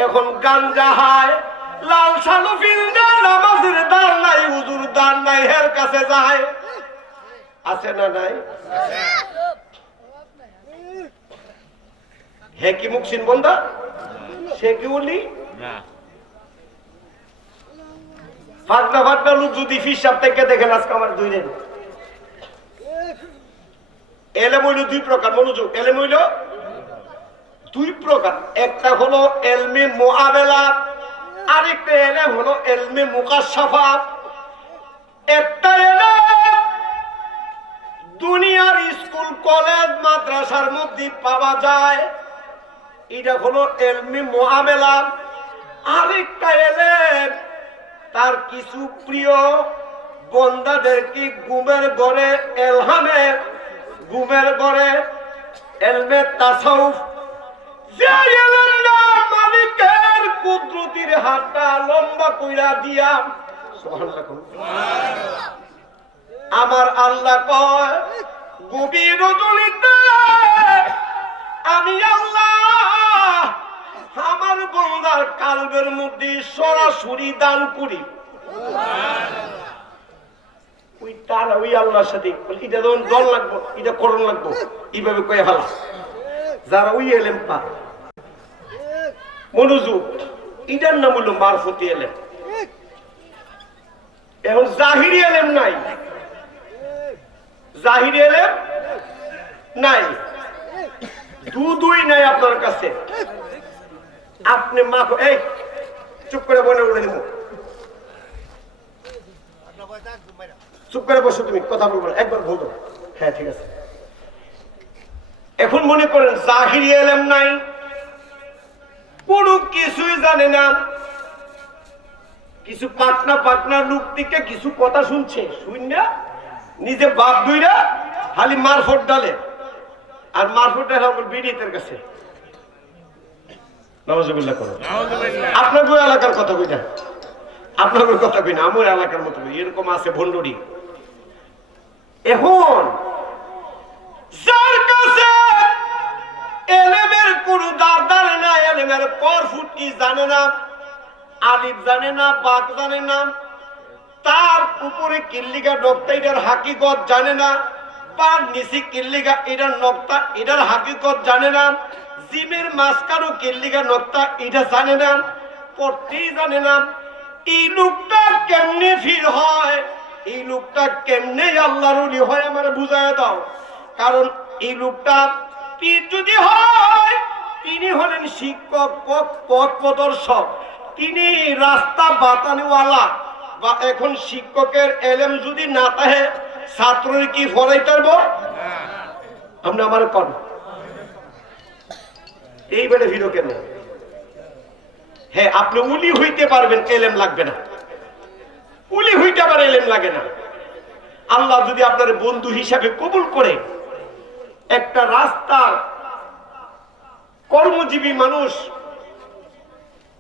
এখন গাঞ্জা হায়, লাল সালু ফিল্ডা, নামাজের দান নাই, হুজুর দান নাই, হের কাছে যায়। আছে না নাই? হে কি মুকসিন বন্দা? সে কি বলি ফাটনা ফাটনা লোক যদি হিসাব থেকে দেখেন, আজকে আমার 2 দিন এলেম হইল 2 প্রকার। মনোযোগ, এলেম হইল 2 প্রকার। একটা হলো এলমে মুআমালাত, আরেকটা এলেম হলো এলমে মুকাশশাফাত। একটা এলে দুনিয়ার স্কুল কলেজ মাদ্রাসার মধ্যে পাওয়া যায়, এটা হলো এলমি মুআমেলা। আরেকটা এলে তার কিছু প্রিয় বন্দাদেরকে ঘুমের ঘরে এলহামে, ঘুমের ঘরে এলমে তাসাউফ, যে এলেম না মালিকের কুদরতির হাতটা লম্বা কইরা দিয়া সুবহানাল্লাহ আমার আল্লাহ কয় গভীর রজনীতে আমি আল্লাহ আমার বান্দার কালবের মধ্যে সরাসরি দান করি। ওই তারা ওই আল্লাহর সাথে এটা যখন দল লাগবো, এটা করণ লাগবো, এইভাবে কয়ে ফেলা। যারা ওই এলেম পা মনোযোগ, এটার নাম হলো মারফতি এলেম। এখন জাহিরি এলেম নাই, জাহিরি এলেম নাই, দুই নাই আপনার কাছে। আপনি মা এই চুপ করে বলে উঠে নেব, চুপ করে বসো, তুমি কথা বলবো না, একবার বলবো। হ্যাঁ ঠিক আছে। এখন মনে করেন জাহিরি এলেম নাই, কোনো কিছুই জানে না, কিছু পাটনা পাটনা লোক থেকে কিছু কথা শুনছে, শুননা নিজে বাপ দুইরা খালি মারফত ডালে, আর মারফত ডালে বিডিতের কাছে। নাউজুবিল্লাহ করো। আপনার ওই এলাকার কথা কই না, আপনার ওই কথা কই না, আমার এলাকার মতো এরকম আছে ভণ্ডুরি। এখন যার কাছে এলেমের কোন দারদার না, এলেমের কর ফুটকি জানে না, আলিফ জানে না, বাক জানে না, তার উপরে কিল্লিগা নক্তা এটার হাকিকত জানে না, বা নিচে কিল্লিগা এটার নক্তা এটার হাকিকত জানে না, জিমের মাঝখানো কিল্লিগা নক্তা এটা জানে না, পড়তেই জানে না, এই লোকটা কেমনে ফির হয়, এই লোকটা কেমনে আল্লাহর ওলি হয় আমার বুঝায় দাও। কারণ এই লোকটা পীর যদি হয়, তিনি হলেন শিক্ষক, পথ প্রদর্শক, তিনি রাস্তা বাতানোওয়ালা। বা এখন শিক্ষকের এলেম যদি না থাকে, ছাত্রের কি ফরাই পারবো? আপনি আমার কর এইবারে ভিড়ো কেন? হ্যাঁ, আপনি উলি হইতে পারবেন, এলেম লাগবে না। উলি হইতে আবার এলেম লাগে না। আল্লাহ যদি আপনার বন্ধু হিসাবে কবুল করে, একটা রাস্তার কর্মজীবী মানুষ,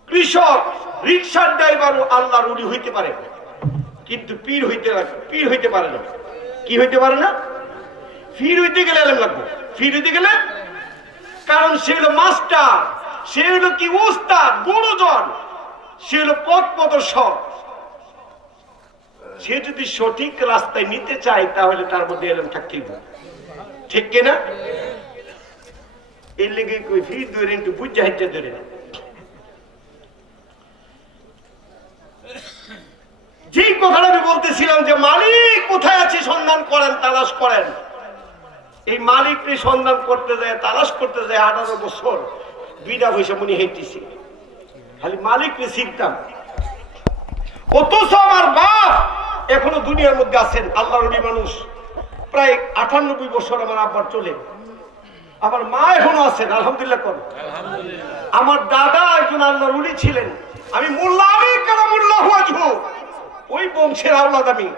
কৃষক, রিক্সার ড্রাইভারও আল্লাহর উলি হইতে পারে, কিন্তু পীর হইতে পারে না। কি হইতে পারে না? পীর হইতে গেলে এলেম লাগবে। পীর হইতে গেলে, কারণ সে হলো মাস্টার, সে হলো কি উস্তাদ, গুরুজন, সে হলো পথ প্রদর্শক। সে যদি সঠিক রাস্তায় নিতে চায়, তাহলে তার মধ্যে এলেম থাকতেই হবে, ঠিক কিনা? এর লেগে কই ফির ধরে একটু বুঝা হাইতে ধরে না। যে কথাটা আমি বলতেছিলাম যে মালিক কোথায় আছে সন্ধান করেন, তালাশ করেন। এই মালিককে সন্ধান করতে যায়, তালাশ করতে যায় 18 বছর বিনা পয়সা মনে হেঁটেছি, খালি মালিককে শিখতাম। অথচ আমার বাপ এখনো দুনিয়ার মধ্যে আছেন, আল্লাহর ওলি মানুষ, প্রায় 98 বছর আমার আব্বার চলে। আমার মা এখনো আছেন, আলহামদুলিল্লাহ করো। আমার দাদা একজন আল্লাহর ওলি ছিলেন, আমি মোল্লা আলী কারামুল্লাহ ওয়াজহু, ওই বংশের আওলাদ আমি।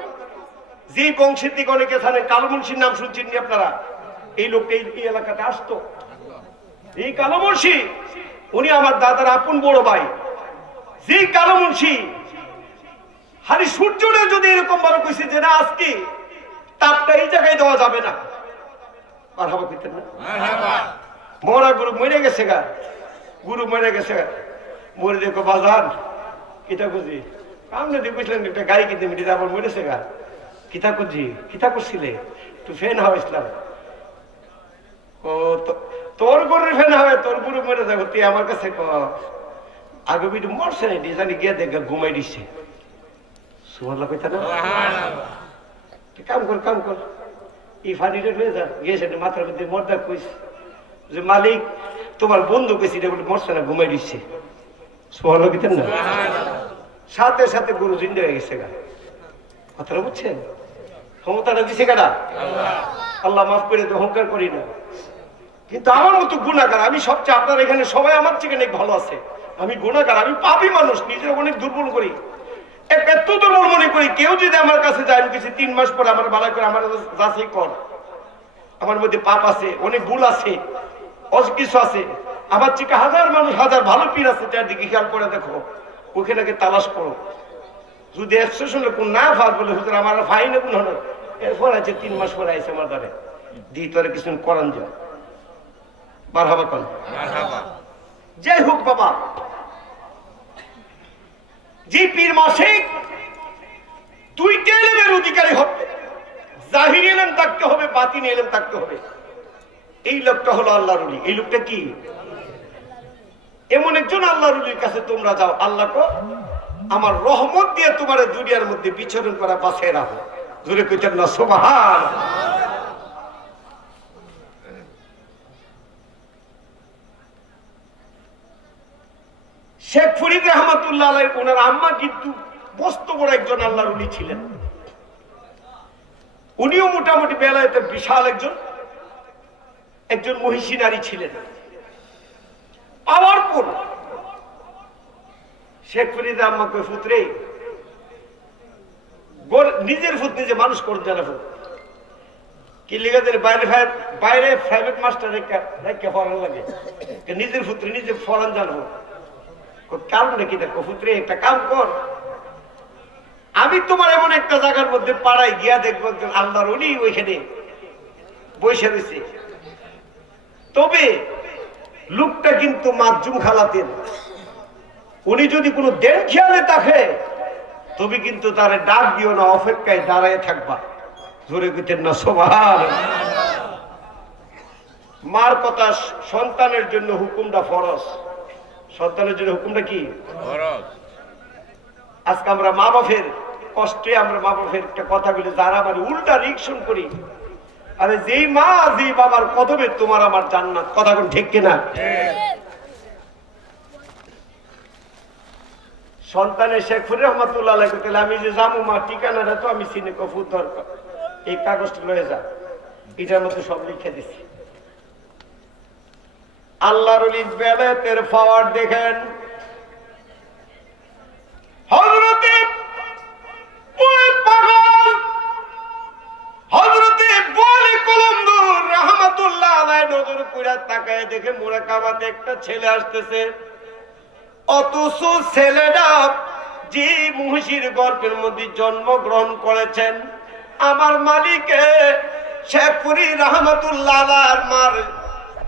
যে বংশের দিকে অনেকে থাকেন, কালো মুন্সির নাম শুনছেন নি আপনারা? এই লোকটা এই এলাকাতে আসতো, এই কালো মুন্সি, উনি আমার দাদার আপন বড় ভাই। যে কালো মুন্সি খালি সূর্যটা যদি এরকম ভাবে কইছে যে না আজকে তাপটা এই জায়গায় দেওয়া যাবে না, মারহাবা কইতেন না? মরা গুরু মরে গেছে গা, গুরু মরে গেছে গা, মরে দেখো বাজার কিতা বুঝি আপনি দেখছিলেন একটা গাড়ি কিনতে মিটি আবার মরেছে গা, কিতা করছি, কিতা করছিলে, তুই ফ্যান হওয়া ইসলাম। ও তোর গরুর ফ্যান হবে, তোর গুরু মরে যাবো, তুই আমার কাছে আগে বিটু মরছে না, জানি গিয়ে দেখ ঘুমাই দিচ্ছে। সুবহানাল্লাহ কইতা না? কাম কর এই ফানিটা হয়ে যা, গিয়েছে মাথার মধ্যে মর্দা কইস যে মালিক তোমার বন্ধু কইছি এটা বলে মরছে না, ঘুমাই দিচ্ছে। সুবহানাল্লাহ কইতেন না? সাথে সাথে গরু জিন্দা হয়ে গেছে গা। কথাটা বুঝছেন? ক্ষমতাটা দিছে কারা? আল্লাহ মাফ করে তো অহংকার করি না, কিন্তু আমার মতো গুণাগার আমি সবচেয়ে, আপনার এখানে সবাই আমার থেকে অনেক ভালো আছে, আমি গুণাগার, আমি পাপী মানুষ, নিজের অনেক দুর্বল করি, এত দুর্বল মনে করি। কেউ যদি আমার কাছে যায়, আমি কিছু 3 মাস পরে আমার ভালো করে আমার যাচাই কর, আমার মধ্যে পাপ আছে, অনেক ভুল আছে, কিছু আছে, আমার থেকে হাজার মানুষ, হাজার ভালো পীর আছে, চারদিকে খেয়াল করে দেখো, ওখানে তালাশ করো, যদি 100 শুনলে কোন না ফাঁস বলে হুজুর আমার ফাইনে কোন হলো, এরপর আছে 3 মাস পরে আছে আমার দ্বারে দিই তোরে কিছু করান যা মারহাবা কোন যাই হোক বাবা, যে পীর মাসিক 2টা এলেমের অধিকারী হবে, জাহিরি এলেম থাকতে হবে, বাতিনি এলেম থাকতে হবে। এই লোকটা হলো আল্লাহর ওলি। এই লোকটা কি? এমন একজন আল্লাহর ওলির কাছে তোমরা যাও, আল্লাহ কো আমার রহমত দিয়ে তোমার দুনিয়ার মধ্যে বিচরণ করা বাঁচিয়ে রাখো। জোরে কইতেন না সুবহান। শেখ ফরিদ রহমাতুল্লাহ আলাইহি ওনার আম্মা কিন্তু মস্ত বড় একজন আল্লাহর ওলি ছিলেন। উনিও মোটামুটি বেলায়েতে বিশাল একজন মহিষী নারী ছিলেন, পাওয়ারফুল। শেখ ফরিদ আম্মা কই পুত্রে, নিজের ফুট নিজে মানুষ করতে জানা কি লিখে বাইরে প্রাইভেট মাস্টার রেখে ফরান লাগে, নিজের পুত্রে নিজে ফরান জানবো কারণটা কি? দেখো পুত্রে একটা কাম কর, আমি তোমার এমন একটা জায়গার মধ্যে পাড়ায় গিয়া দেখবো একজন আল্লাহর ওলি ওইখানে বসে রয়েছে, তবে লোকটা কিন্তু মাজুম খালাতেন, উনি যদি কোনো দেন খেয়ালে থাকে তবে কিন্তু তারে ডাক দিও না, অপেক্ষায় দাঁড়ায় থাকবা। জোরে কইতেন না সুবহান। মার কথা, সন্তানের জন্য হুকুমটা ফরজ, সন্তানের জন্য হুকুমটা কি ফরজ। আজকে আমরা মা বাপের কষ্টে, আমরা মা বাপের একটা কথা বলে যারা মানে উল্টা রিকশন করি, আরে যেই মা যেই বাবার কদমে তোমার আমার জান্নাত, কথা কোন ঠিক কিনা? সন্তানের শেখ ফরিদ রহমাতুল্লাহ আলাইহি কইতে, আমি যে জামু মা ঠিকানাটা তো আমি চিনি, কফুর দরকার এই কাগজটা লয়ে যা, এটার মধ্যে সব লিখে দিছি। আল্লাহর ওলির বেলায়েতের পাওয়ার দেখেন। হযরতে ওই পাগল হযরতে বলি কলমদুর রাহমাতুল্লাহ আলাইহি নজর কইরা তাকায় দেখে মুরাকাবাতে একটা ছেলে আসতেছে, অথচ ছেলেটা যে মহিষীর গর্ভের মধ্যে জন্মগ্রহণ করেছেন, আমার মালিকে শেখ ফরিদ রহমাতুল্লাহ আলাইহির মার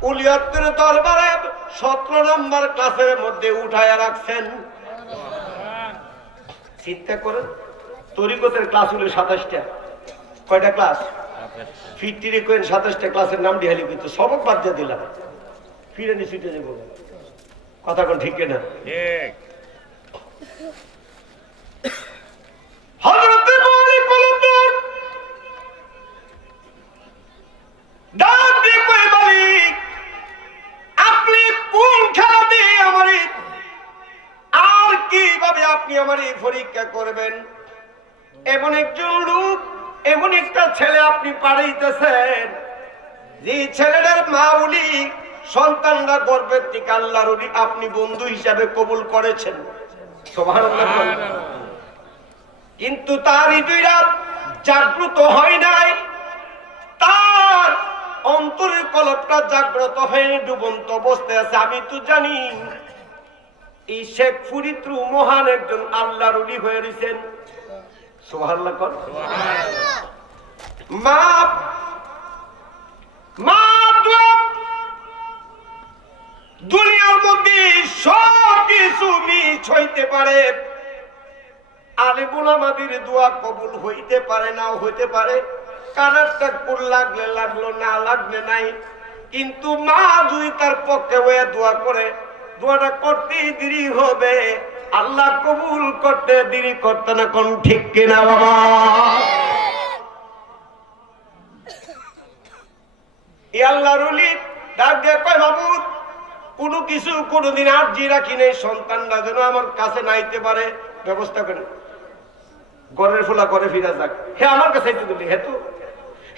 উলিয়াতের দরবারে 17 নম্বর ক্লাসের মধ্যে উঠায়া রাখছেন। চিন্তা করেন, তরিকতের ক্লাস হলো 27টা, কয়টা ক্লাস? ফিরতিরে কইন 27টা ক্লাসের নাম ডিহালি কিন্তু সবক বাদ দিয়ে দিলাম, ফিরে নি ছুটে যাবো, কথা কোন ঠিক না? ঠিক। হযরতে বলি কলমদুর ডাক দিয়ে কই, মালিক আপনি কোন খেলা দিয়ে আমারে আর কিভাবে আপনি আমারে পরীক্ষা করবেন? এমন একজন লোক, এমন একটা ছেলে আপনি পাঠাইতেছেন, যে ছেলেটার মা উলি, সন্তানরা গর্ভের থেকে আল্লাহর ওলি আপনি বন্ধু হিসাবে কবুল করেছেন, সুবহানাল্লাহ। কিন্তু তার হৃদয়টা জাগ্রত হয় নাই, তার অন্তরের কলবটা জাগ্রত হয়ে ডুবন্ত অবস্থায় আছে। আমি তো জানি এই শেখ ফরিদ মহান একজন আল্লাহর ওলি হয়ে রয়েছেন, সুবহানাল্লাহ। মা মা দুনিয়ার মধ্যে সব কিছু মিছ হইতে পারে, আলিমুল আমাদের দোয়া কবুল হইতে পারে, নাও হইতে পারে, কানারটা কুল লাগলে লাগলো, না লাগলে নাই, কিন্তু মা যদি তার পক্ষে হয়ে দোয়া করে, দোয়াটা করতে দেরি হবে, আল্লাহ কবুল করতে দেরি করতে না, কোন ঠিক কিনা বাবা? এই আল্লাহর ওলি ডাক দিয়ে কয়, মাবুদ কোনো কিছু কোনোদিন আরজি রাখি নেই, সন্তানরা যেন আমার কাছে নাইতে পারে ব্যবস্থা করেন। ঘরের ফুলা করে ফিরা যাক, হে আমার কাছে আইতে বললি, হে তো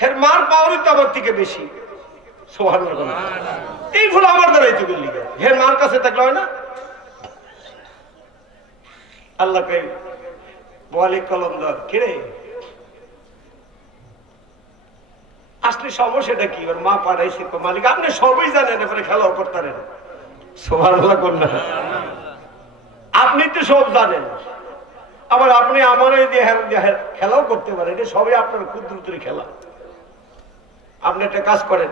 হের মার পাওয়ারই তো আমার থেকে বেশি। সুবহানাল্লাহ। এই ফুলা আমার দ্বারা আইতে বললি, হের মার কাছে থাকলে হয় না? আল্লাহ কই বলে কলমদার, কিরে আসলে সমস্যাটা কি? ওর মা পাঠাইছে তো মালিক, আপনি সবই জানেন, এবারে খেলাও করতেন। সুবহানাল্লাহ কোন না? আপনি তো সব জানেন, আবার আপনি আমার খেলাও করতে পারেন, এটা সবই আপনার ক্ষুদ্র খেলা। আপনি একটা কাজ করেন,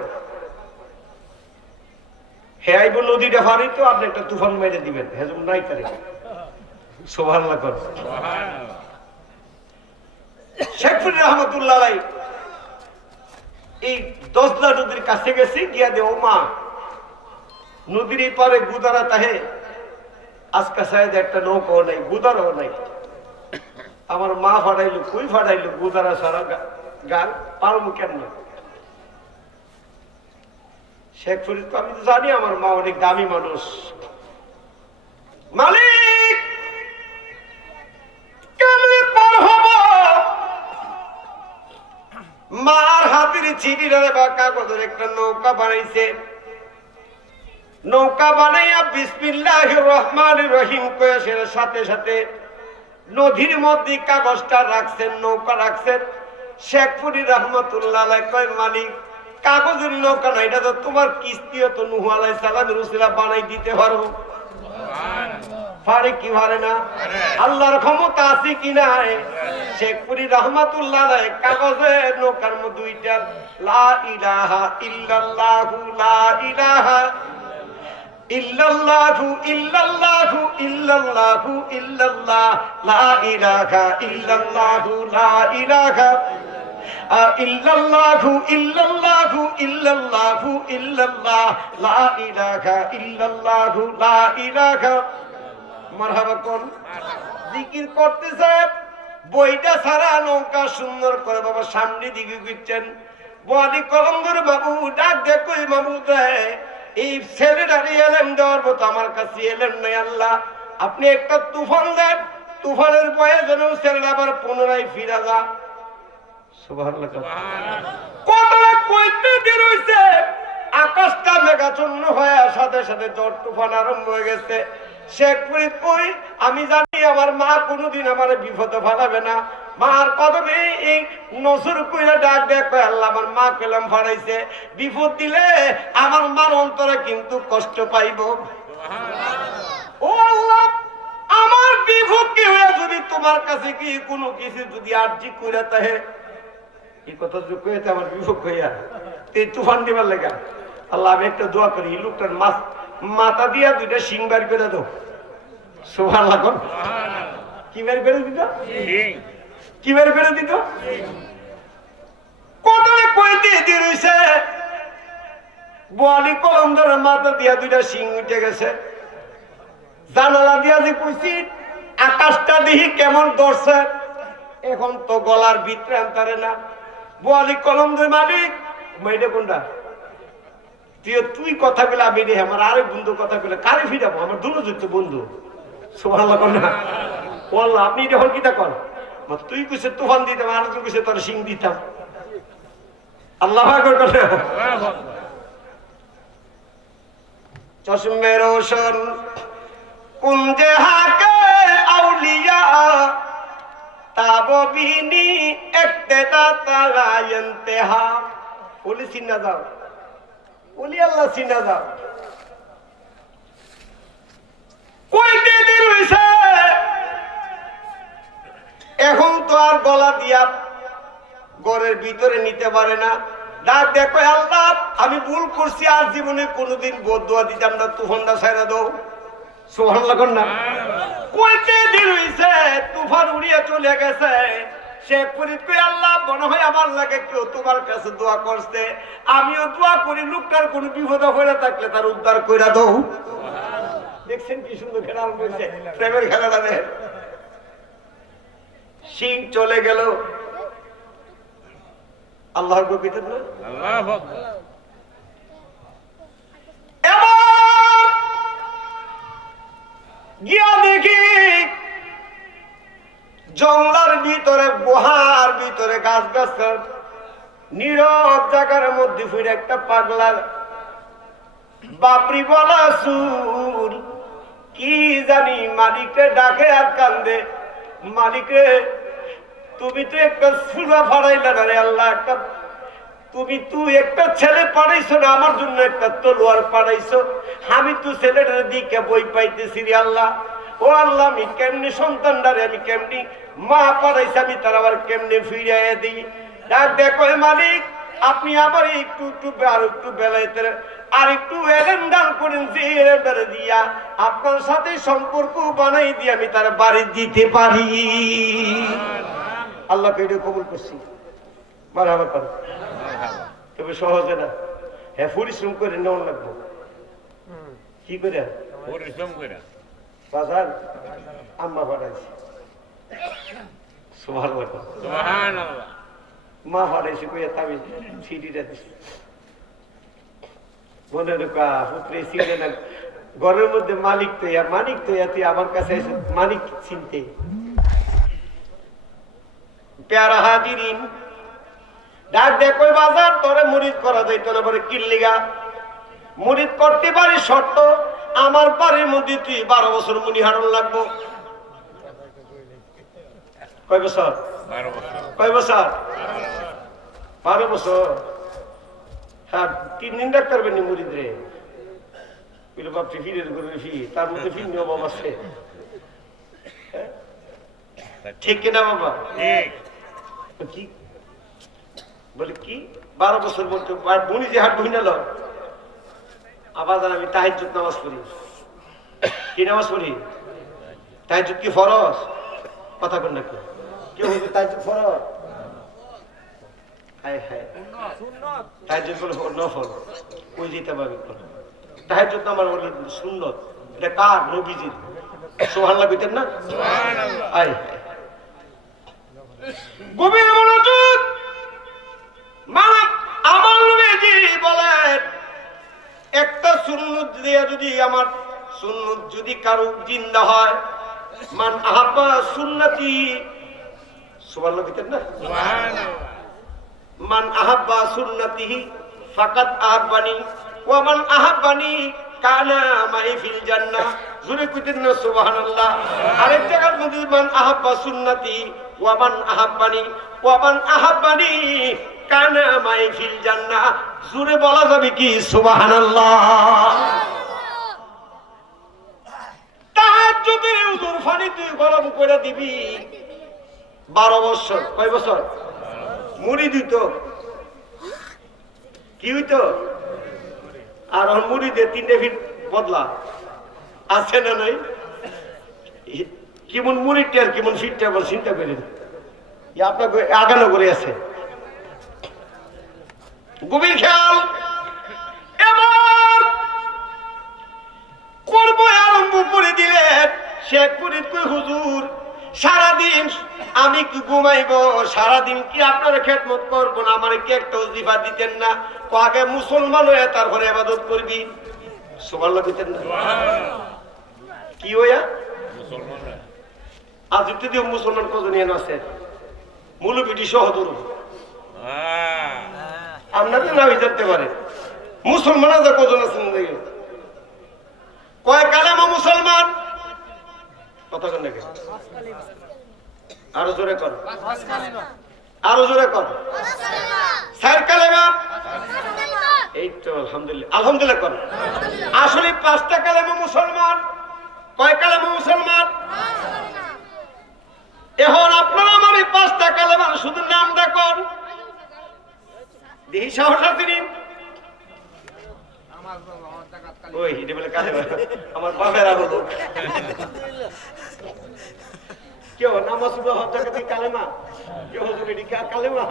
হে আইব নদীটা ফারি তো আপনি একটা তুফান মেরে দিবেন, হেজম নাই তারে। সুবহানাল্লাহ কর। শেখ ফরিদ রহমতুল্লাহ আলাইহি এই দজলা নদীর কাছে গেছি, গিয়া দে ও মা নদীর পারে গুদারা তাহে আজকা সাহেদ একটা নৌকাও নাই, গুদারও নাই। আমার মা ফাটাইলো, কই ফাটাইলো, গুদারা সারা গান পারবো কেন? শেখ ফরিদ, আমি তো জানি আমার মা অনেক দামি মানুষ, মালিক কেমনে পার হব? মার হাতের ছিটিটা বা কাগজের একটা নৌকা বানাইছে, নৌকা বানাইয়া বিসমিল্লাহির রহমানির রহিম কয়ে সের সাথে সাথে নদীর মধ্যে কাগজটা রাখছেন, নৌকা রাখছেন। শেখ ফরিদ রহমতুল্লাহ আলাইহি কয়, মালিক কাগজের নৌকা না, এটা তো তোমার কিস্তিও তো নূহ আলাইহিস সালামের উসিলা বানাই দিতে পারো। পারে কি পারে না? আল্লাহর ক্ষমতা আছে কি নাই? শেখ ফরিদ রহমাতুল্লাহ আলাইহি কাগজে নৌকার মধ্যে দুইটা লা ইলাহা ইল্লাল্লাহু লা ইলাহা ইল্লাল্লাহু ইল্লাল্লাহু ইল্লাল্লাহু ইল্লাল্লাহ লা ইলাহা ইল্লাল্লাহু লা ইলাহা ইল্লাল্লাহু ইল্লাল্লাহু ইল্লাল্লাহু ইল্লাল্লাহ লা ইলাহা ইল্লাল্লাহু লা ইলাহা। মারহাবা কোন জিকির করতেছে, বইটা সারা নৌকা সুন্দর করে বাবা সামনে দিকে ঘুরছেন। বলি কলমদার বাবু ডাক দে, কই মাবুদ রে, এই ছেলেটারে এলেন দেওয়ার মতো আমার কাছে এলেন নাই। আল্লাহ আপনি একটা তুফান দেন, তুফানের বয়ে যেন ছেলেটা আবার পুনরায় ফিরা যা। সুবহানাল্লাহ। কতটা কইতে দিন হইছে, আকাশটা মেঘাচ্ছন্ন হয়ে সাথে সাথে ঝড় তুফান আরম্ভ হয়ে গেছে। শেখ ফরিদ কই, আমি জানি আমার মা কোনোদিন আমার বিপদে ফালাবে না। মার কদমে এই নজর কইরা ডাক দেখ, আল্লাহ আমার মা পেলাম ফাড়াইছে, বিপদ দিলে আমার মার অন্তরে কিন্তু কষ্ট পাইব। ও আল্লাহ, আমার বিপদ কি হয়ে যদি তোমার কাছে কি কোনো কিছু যদি আর্জি কইরা তাহে, এই কথা যদি কইতে আমার বিপদ হইয়া এই তুফান দিবার লেগা, আল্লাহ আমি একটা দোয়া করি, এই লোকটার মাথা দিয়া দুইটা শিং বের করে দাও। সুবহানাল্লাহ। কি বের করে দিত? কি বের করে দিত? কতলে কইতে দি রইছে, বলি কলমদারের মাথা দিয়া দুইটা শিং উঠে গেছে। জানালা দিয়া যে কইছি আকাশটা দেখি কেমন ধরছে, এখন তো গলার ভিতরে আনতারে না। বলি কলমদার মালিক, মেয়েটা কোনটা? তুই কথা বলে আমি রে, আমার আরেক বন্ধু কথা বলে কারে ফিরাবো, আমার দুজন তো বন্ধু। সুবহানাল্লাহ কোন না? ও আল্লাহ আপনি যখন কিতা কর, তুই কইছে তুফান দিতাম, আর তুই কইছে তোর সিং দিতাম। আল্লাহ আকবার কর না? চশমে রোশন কুঞ্জে হাকে আউলিয়া তাববিনি ইক্তদা তালা ইন্তেহা। ওলি চিন্না যাও, ওলি আল্লাহ চিন্না যাও। কইতে দিন হইছে, এখন তো আর গলা দিয়া ঘরের ভিতরে নিতে পারে না। ডাক দেখো, আল্লাহ আমি ভুল করছি, আর জীবনে কোনোদিন বদদুয়া দিতাম না, তুফানটা ছাইরা দাও। সুবহানাল্লাহ না? কইতে দিন হইছে, তুফান উড়িয়ে চলে গেছে। শেখ ফরিদ কই, আল্লাহ মনে হয় আমার লাগে কেউ তোমার কাছে দোয়া করছে, আমিও দোয়া করি লোকটার কোন বিপদে হয়ে থাকলে তার উদ্ধার কইরা দাও। দেখছেন কি সুন্দর খেলা হয়েছে, প্রেমের খেলাটা দেখেন। সিং চলে গেল, আল্লাহ গিয়া দেখি জঙ্গলার ভিতরে গুহার ভিতরে গাছ গাছ নীরব জায়গার মধ্যে ফিরে একটা পাগলার বাপরি বলা সুর কি জানি মালিককে ডাকে আর কান্দে, মালিকরে তুমি তো একটা সুরা ফাড়াইলে না রে আল্লাহ, একটা তুই একটা ছেলে পাঠাইছো না, আমার জন্য একটা তলোয়ার পাঠাইছো, আমি তো ছেলেটার দিকে বই পাইতেছি রে আল্লাহ। ও আল্লাহ, আমি কেমনি সন্তানটারে আমি কেমনি মা পাঠাইছি আমি তার আবার কেমনি ফিরিয়ে দিই। ডাক দেখো মালিক, আপনি আবার একটু আর একটু বেলাইতে আর একটু এলেন্ডার করেন যে এলেন্ডার দিয়া আপনার সাথে সম্পর্ক বানাই দিয়ে আমি তার বাড়ি দিতে পারি। আল্লাহকে এটা কবুল করছি, মারহাবা করেন। তবে সহজে না, হ্যাঁ পরিশ্রম করে নেওয়া লাগবে। কি করে পরিশ্রম করে বাজার আম্মা পাঠাইছি, সুবহানাল্লাহ, মা পাঠাইছি কইয়া আমি সিডিটা দিছি। মনে রেখা পুত্রে চিনে না, ঘরের মধ্যে মালিক তো তুই আমার কাছে এসে মালিক চিনতে। প্যারা হাজিরিন, ডাক দেখো বাজার তোরে মুরিদ করা যাইতো না, বলে কিল্লিগা মুরিদ করতে পারি শর্ত আমার বাড়ির মধ্যে তুই 12 বছর মুনি হারণ লাগবো। কয় বছর? 12 বছর। কয় বছর? 12 বছর। হ্যাঁ, 3 দিন ডাক্তার বেনি মুরিদ রে বলে বাপটি ফিরের করে ফি, তার মধ্যে ফি নিয়ম আছে, ঠিক কিনা বাবা? কি বলে কি 12 বছর বলতে বুনি যে হাট বুঝাল। আবার আমি তাহাজ্জুদ নামাজ পড়ি। কি নামাজ পড়ি? তাহাজ্জুদ কি ফরজ? কথা বল না কেউ, কেউ বলবে তাহাজ্জুদ ফরজ। হায় হায়, তাহাজ্জুদ বলে নফল, কই যেতে পারবে? তাহাজ্জুদ নামাজ বলে সুন্নত। এটা কার? নবীজির। সুবহানাল্লাহ কইতেন না? সুবহানাল্লাহ। আয় গভীর মনোযোগ, মালিক আমার নবীজি বলেন একটা সুন্নত দিয়া যদি আমার সুন্নত যদি কারো জিন্দা হয়, মান আহাব্বা সুন্নতি, সুবহানাল্লাহ কইতেন না? সুবহানাল্লাহ। মান আহাব্বা সুন্নতিহি ফাকাত আহাব্বানি ওয়া মান আহাব্বানি কানা মাই ফিল জান্নাহ। জোরে কইতেন না সুবহানাল্লাহ? আরেক জায়গার মধ্যে মান আহাব্বা সুন্নতি ওয়া মান আহাব্বানি ওয়া মান আহাব্বানি কানা মাই ফিল জান্নাহ। জোরে বলা যাবে কি সুবহানাল্লাহ? তাহাজ্জুদের উযুর পানি তুই গরম করে দিবি 12 বছর। কয় বছর? মুড়ি দিত কি হইতো? আর মুড়ি দিয়ে 3 ফিট বদলা আছে না নাই? কেমন মুড়িটা আর কেমন ফিটটা বল চিন্তা করেন। আপনাকে আগানো করে আছে, গভীর খেয়াল। এবার করব আরম্ভ করে দিলেন শেখ ফরিদ। কই হুজুর, সারাদিন আমি কি ঘুমাইব? সারাদিন কি আপনার খেদমত করবো না? আমার কি একটা ওজিফা দিতেন না? আগে মুসলমান হয়ে তারপরে ইবাদত করবি। সুবহানাল্লাহ দিতেন না? কি হইয়া আজ যদি মুসলমান কজন আছে মৌলবীটি সহদর আপনাদের না জানতে পারে মুসলমান আজ কজন আছেন? কয় কালেমা মুসলমান? কথা কন নাকি? আরো জোরে কর, আরো জোরে কর। 4 কালেমা। এই তো আলহামদুলিল্লাহ, আলহামদুলিল্লাহ কর। আসলে 5টা কালেমা মুসলমান। কয় কালেমা মুসলমান? এখন আপনারা আমার এই 5টা কালেমার শুধু নাম দেখুন, দেখি সাহস আছে নি? ওই এটা বলে কালেমা আমার বাপের আরো কেউ নামাজ হত্যা কালেমা, কেউ কালেমা,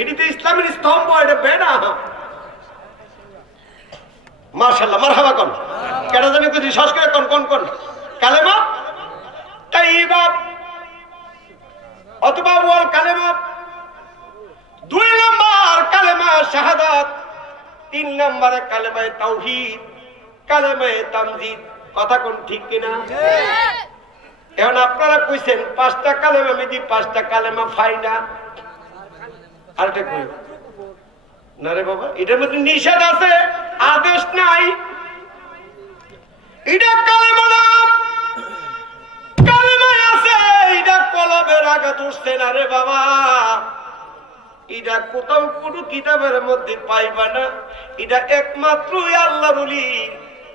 এটি তো ইসলামের স্তম্ভ, এটা বেনা। মাশাআল্লাহ, মারহাবা কোন কেন জানি কিছু শ্বাস করে কোন কোন কোন কালেমা তাইয়্যিবা অথবা ওয়াল কালেমা। 2 নম্বর কালেমা শাহাদাত, 3 নম্বরে কালেমা তাওহীদ, কালেমা তামজিদ। কথা কোন ঠিক কিনা? এখন আপনারা কইছেন 5টা কালেমা আমি দিই, 5টা কালেমা ফাই না, আরেকটা কই না রে বাবা, এটার মধ্যে নিষেধ আছে, আদেশ নাই। এটা কালেমা না, কালেমায় আছে, এটা কলবের আঘাত উঠছে না রে বাবা। এটা কোথাও কোনো কিতাবের মধ্যে পাইবা না। এটা একমাত্র আল্লাহর ওলি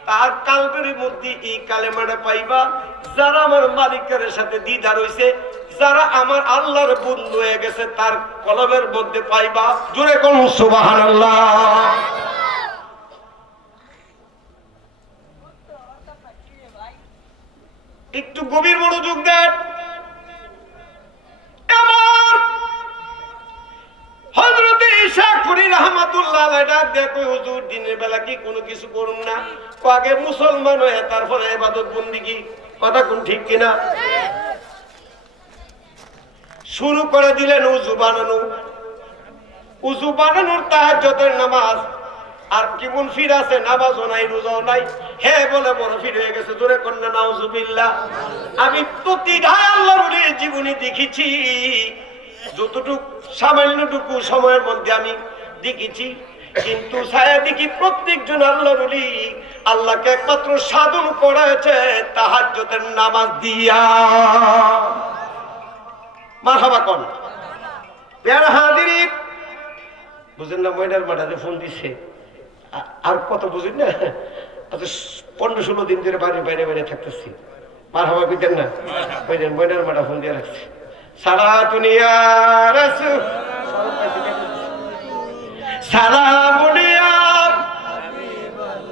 তার কালবের মধ্যে এই কালেমাটা পাইবা। যারা আমার মালিকের সাথে দ্বিধা রইছে, যারা আমার আল্লাহর বন্ধু হয়ে গেছে, তার কলবের মধ্যে পাইবা। জোরে কোন সুবহানাল্লাহ। একটু গভীর মনোযোগ দেন। হযরতে ঈসা কুরি রাহমাতুল্লাহ আলাইহি ডাক দেখো, হুজুর দিনের বেলা কি কোনো কিছু করুন না? আগে মুসলমান হয়ে তারপরে ইবাদত বন্দেগী, কথা কোন ঠিক কিনা? শুরু করে দিলেন উযু বানানো, উযু বানানোর তাহাজ্জুদের নামাজ। আর কেমন ফির আছে, নামাজও নাই, রোজাও নাই, হে বলে বড় ফির হয়ে গেছে। জোরে কন্যা নাউজুবিল্লাহ। আমি প্রতিটা আল্লাহর ওলির জীবনী দেখেছি, যতটুকু সামান্যটুকু সময়ের মধ্যে আমি দেখেছি, কিন্তু ছায়া দেখি প্রত্যেকজন আল্লাহর ওলি আল্লাহকে একমাত্র সাধন করেছে তাহাজ্জুদের নামাজ দিয়া। মারহাবা কোন প্যারা হাজির। বুঝেন না, ময়নার মাঠাতে ফোন দিচ্ছে, আর কত বুঝেন না, 15-16 দিন ধরে বাইরে বাইরে বাইরে থাকতেছি। মারহাবা বুঝেন না, বুঝলেন ময়নার মাঠা ফোন দিয়ে রাখছে। সালাতুন ইয়া রাসূল সালামুন ইয়া হাবিবাল্লাহ।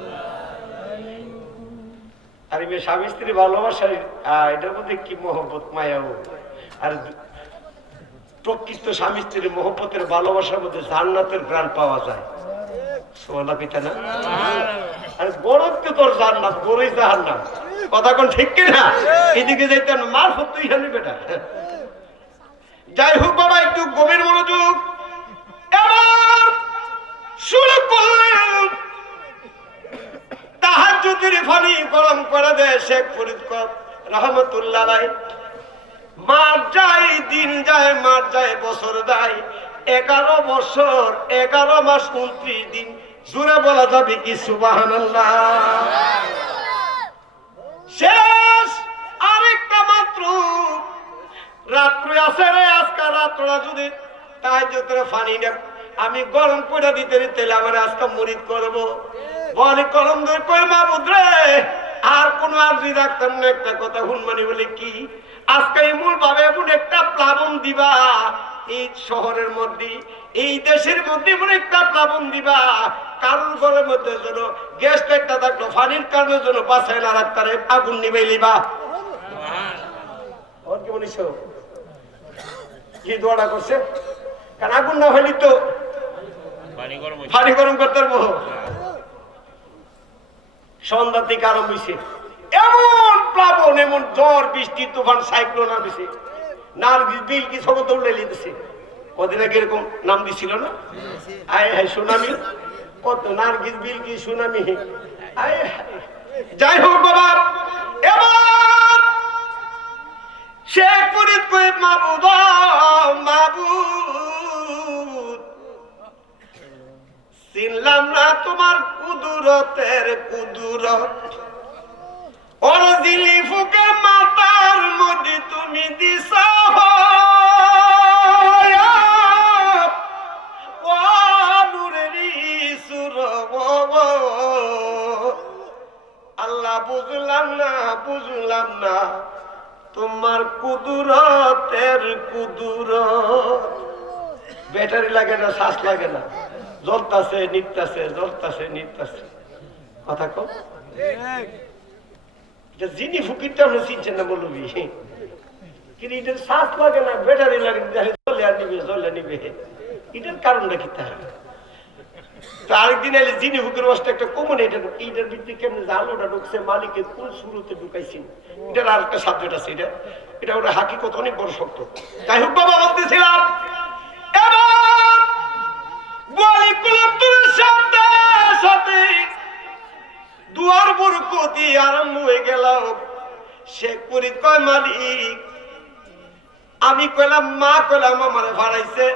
আর এই স্বামী স্ত্রী ভালোবাসা, এটার মধ্যে কি মহব্বত, মায়া। আর প্রকৃত স্বামী স্ত্রীর মহব্বতের ভালোবাসার মধ্যে জান্নাতের গ্রাণ পাওয়া যায়। সুবহানাল্লাহ পিতা না, আর বড়ত্ব তোর জান্নাত, বড়ই জাহান্নাম, কথা কোন ঠিক কিনা? এদিকে যাইতে মার হতো ইহানি বেটা। যাই হোক বাবা, একটু গভীর মনোযোগ। এবার শুরু করলেন তাহাজ্জুদের পানি গরম করে দেয় শেখ ফরিদ রাহমাতুল্লাহ আলাইহি। মাস যায়, দিন যায়, মাস যায়, বছর যায়, 11 বছর 11 মাস 29 দিন। জোরে বলা যাবে কি সুবহানাল্লাহ? শেষ আরেকটা মাত্র রাত্রি আছে রে। আজকে রাত্রটা যদি তাহাজ্জুদের পানিটা আমি গরম করে দিতে দিতে আমার আজকে মুরিদ করবো। বলে কলম ধরে কয় মাবুদ রে, আর কোন আরজি রাখতাম না, একটা কথা হুনমানি বলে কি, আজকে এমন ভাবে এমন একটা প্লাবন দিবা এই শহরের মধ্যে, এই দেশের মধ্যে এমন একটা প্লাবন দিবা, কারোর ঘরের মধ্যে যেন গ্যাস একটা থাকলো, পানির কারণে যেন বাঁচায় না রাখতারে, আগুন নিবাই লিবা। কি বলিস কি দোয়াটা করছে? কারণ আগুন না হইলি তো পানি গরম করতে পারবো। সন্ধ্যা থেকে আরম্ভ হয়েছে এমন প্লাবন, এমন ঝড় বৃষ্টি, তুফান, সাইক্লোন আসছে। নার্গিস বিলকিস সব দৌড়ে লিতেছে। কদিন আগে এরকম নাম দিছিল না, আয় হায় সুনামি, কত নার্গিস বিলকিস সুনামি। আয় যাই হোক বাবা, এবার শেখ ফরিদ কই মাবুদ, মাবুদ চিনলাম না তোমার কুদরতের কুদরত, অরজিলি ফুকের মাথার মধ্যে তুমি দিছ আল্লাহ। বুঝলাম না, বুঝলাম না তোমার কুদরতের কুদরত। ব্যাটারি লাগে না, শ্বাস লাগে না, জ্বলতাছে নিতাছে, জ্বলতাছে নিতাছে, কথা কম। যিনি ফকিরটা আমরা চিনছেন না বলবি, কিন্তু এটার শ্বাস লাগে না, ব্যাটারি লাগে, জ্বলে আর নিবে, জ্বলে নিবে, এটার কারণটা কি? তো আরেকদিন এলে যিনি ফকির বসটা একটা কমন, এইটার ভিত্তি কেমন আলোটা ঢুকছে, মালিকের কোন শুরুতে ঢুকাইছেন, এটার আর একটা সাবজেক্ট আছে। এটা ওটা হাকিকত অনেক বড় শক্ত। যাই হোক বাবা, বলতেছিলাম এবার বলি কুলতুলের সাথে সাথে দুয়ার বরকতি আরম্ভ হয়ে গেল। শেখ মুরিদ কয় মালিক, আমি কইলাম মা, কইলাম আমারে ভাড়াইছে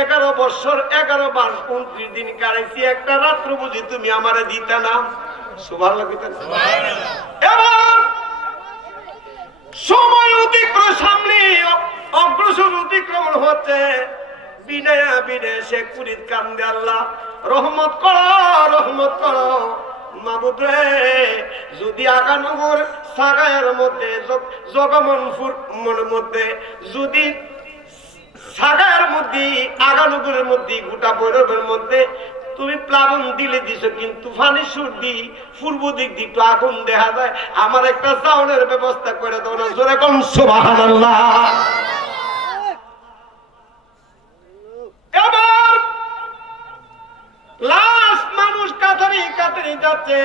11 বছর 11 মাস 29 দিন কাটাইছি, একটা রাত্র বুঝি তুমি আমারে দিতা না? সুবহানাল্লাহ। এবার সময় অতিক্রম, সামনে অগ্রসর অতিক্রমণ হচ্ছে, বিনয়া বিনে শেখ মুরিদ কান্দে, আল্লাহ রহমত করো, রহমত করো মাবুদ রে। যদি আগানগর সাগায়ের মধ্যে জগমনপুর মধ্যে, যদি সাগায়ের মধ্যে আগানগরের মধ্যে গোটা বৈরবের মধ্যে তুমি প্লাবন দিলে দিছো, কিন্তু ফানি সুরদি পূর্ব দিক দিয়ে একটু আগুন দেখা যায়, আমার একটা চাউলের ব্যবস্থা করে দাও না? জোরে কোন সুবহানাল্লাহ। এবার লাশ মানুষ কাতারি কাতারি যাচ্ছে,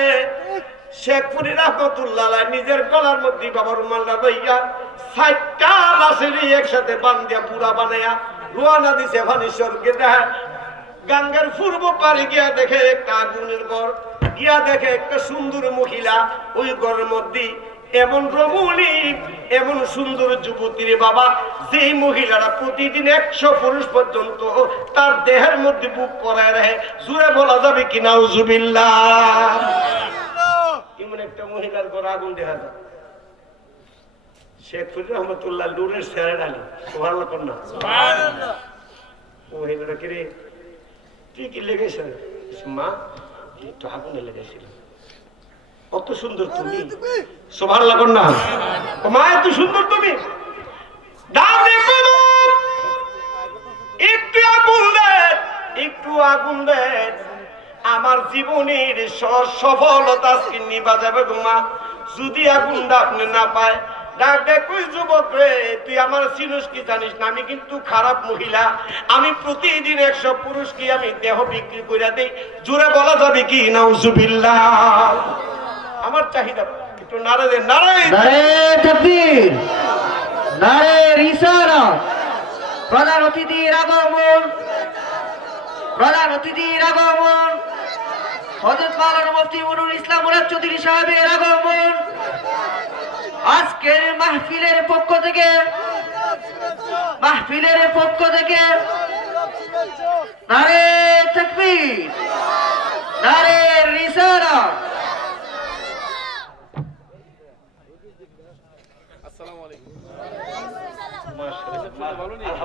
শেখ মুরিদ রহমাতুল্লাহ নিজের গলার মধ্যে বাবা রুমালটা লইয়া 60টা লাশের একসাথে বান্ধিয়া পুরা বানাইয়া রোয়ানা দিছে ফানিশ্বরকে। দেখা গঙ্গার পূর্ব পারে গিয়া দেখে একটা আগুনের ঘর, গিয়া দেখে একটা সুন্দর মহিলা, ওই ঘরের মধ্যে এমন রমণী, এমন সুন্দর যুবতী বাবা, যেই মহিলারা প্রতিদিন 100 পুরুষ পর্যন্ত তার দেহের মধ্যে বুক করায় রাখে। জুড়ে বলা যাবে কি নাউজুবিল্লাহ? এমন একটা মহিলার ঘর আগুন দেখা যায়। শেখ মুরিদ রহমাতুল্লাহ নূরের সেরেন আলী, সুবহানাল্লাহ কন্যা মহিলাটা কি রে, তুই কি লেগেছে? মা একটু আগুনে লেগেছিল। কত সুন্দর তুমি, সুবহানাল্লাহ কন্যা। মা এত সুন্দর তুমি, একটু আগুন দেন, একটু আগুন দেন, আমার জীবনের সফলতা নিবা যাবে গো মা, যদি আগুনটা আপনি না পায়। ডাক দেখ, কই যুবক রে, তুই আমার চিনিস কি জানিস না? আমি কিন্তু খারাপ মহিলা, আমি প্রতিদিন 100 পুরুষ কি আমি দেহ বিক্রি করে দেই। জোরে বলা যাবে কি নাউজুবিল্লাহ? আমার চাহিদা একটু নারে দেন, নারে তাকবীর, নারে রিসালাত। প্রধান অতিথির আগমন, প্রধান অতিথির আগমন, হযরত মাওলানা মুফতি মুনুল ইসলাম মুরাদ চৌধুরী সাহেবের আগমন। আজকের মাহফিলের পক্ষ থেকে, মাহফিলের পক্ষ থেকে নারে তাকবীর, নারে রিসালাত। আসসালামু আলাইকুম।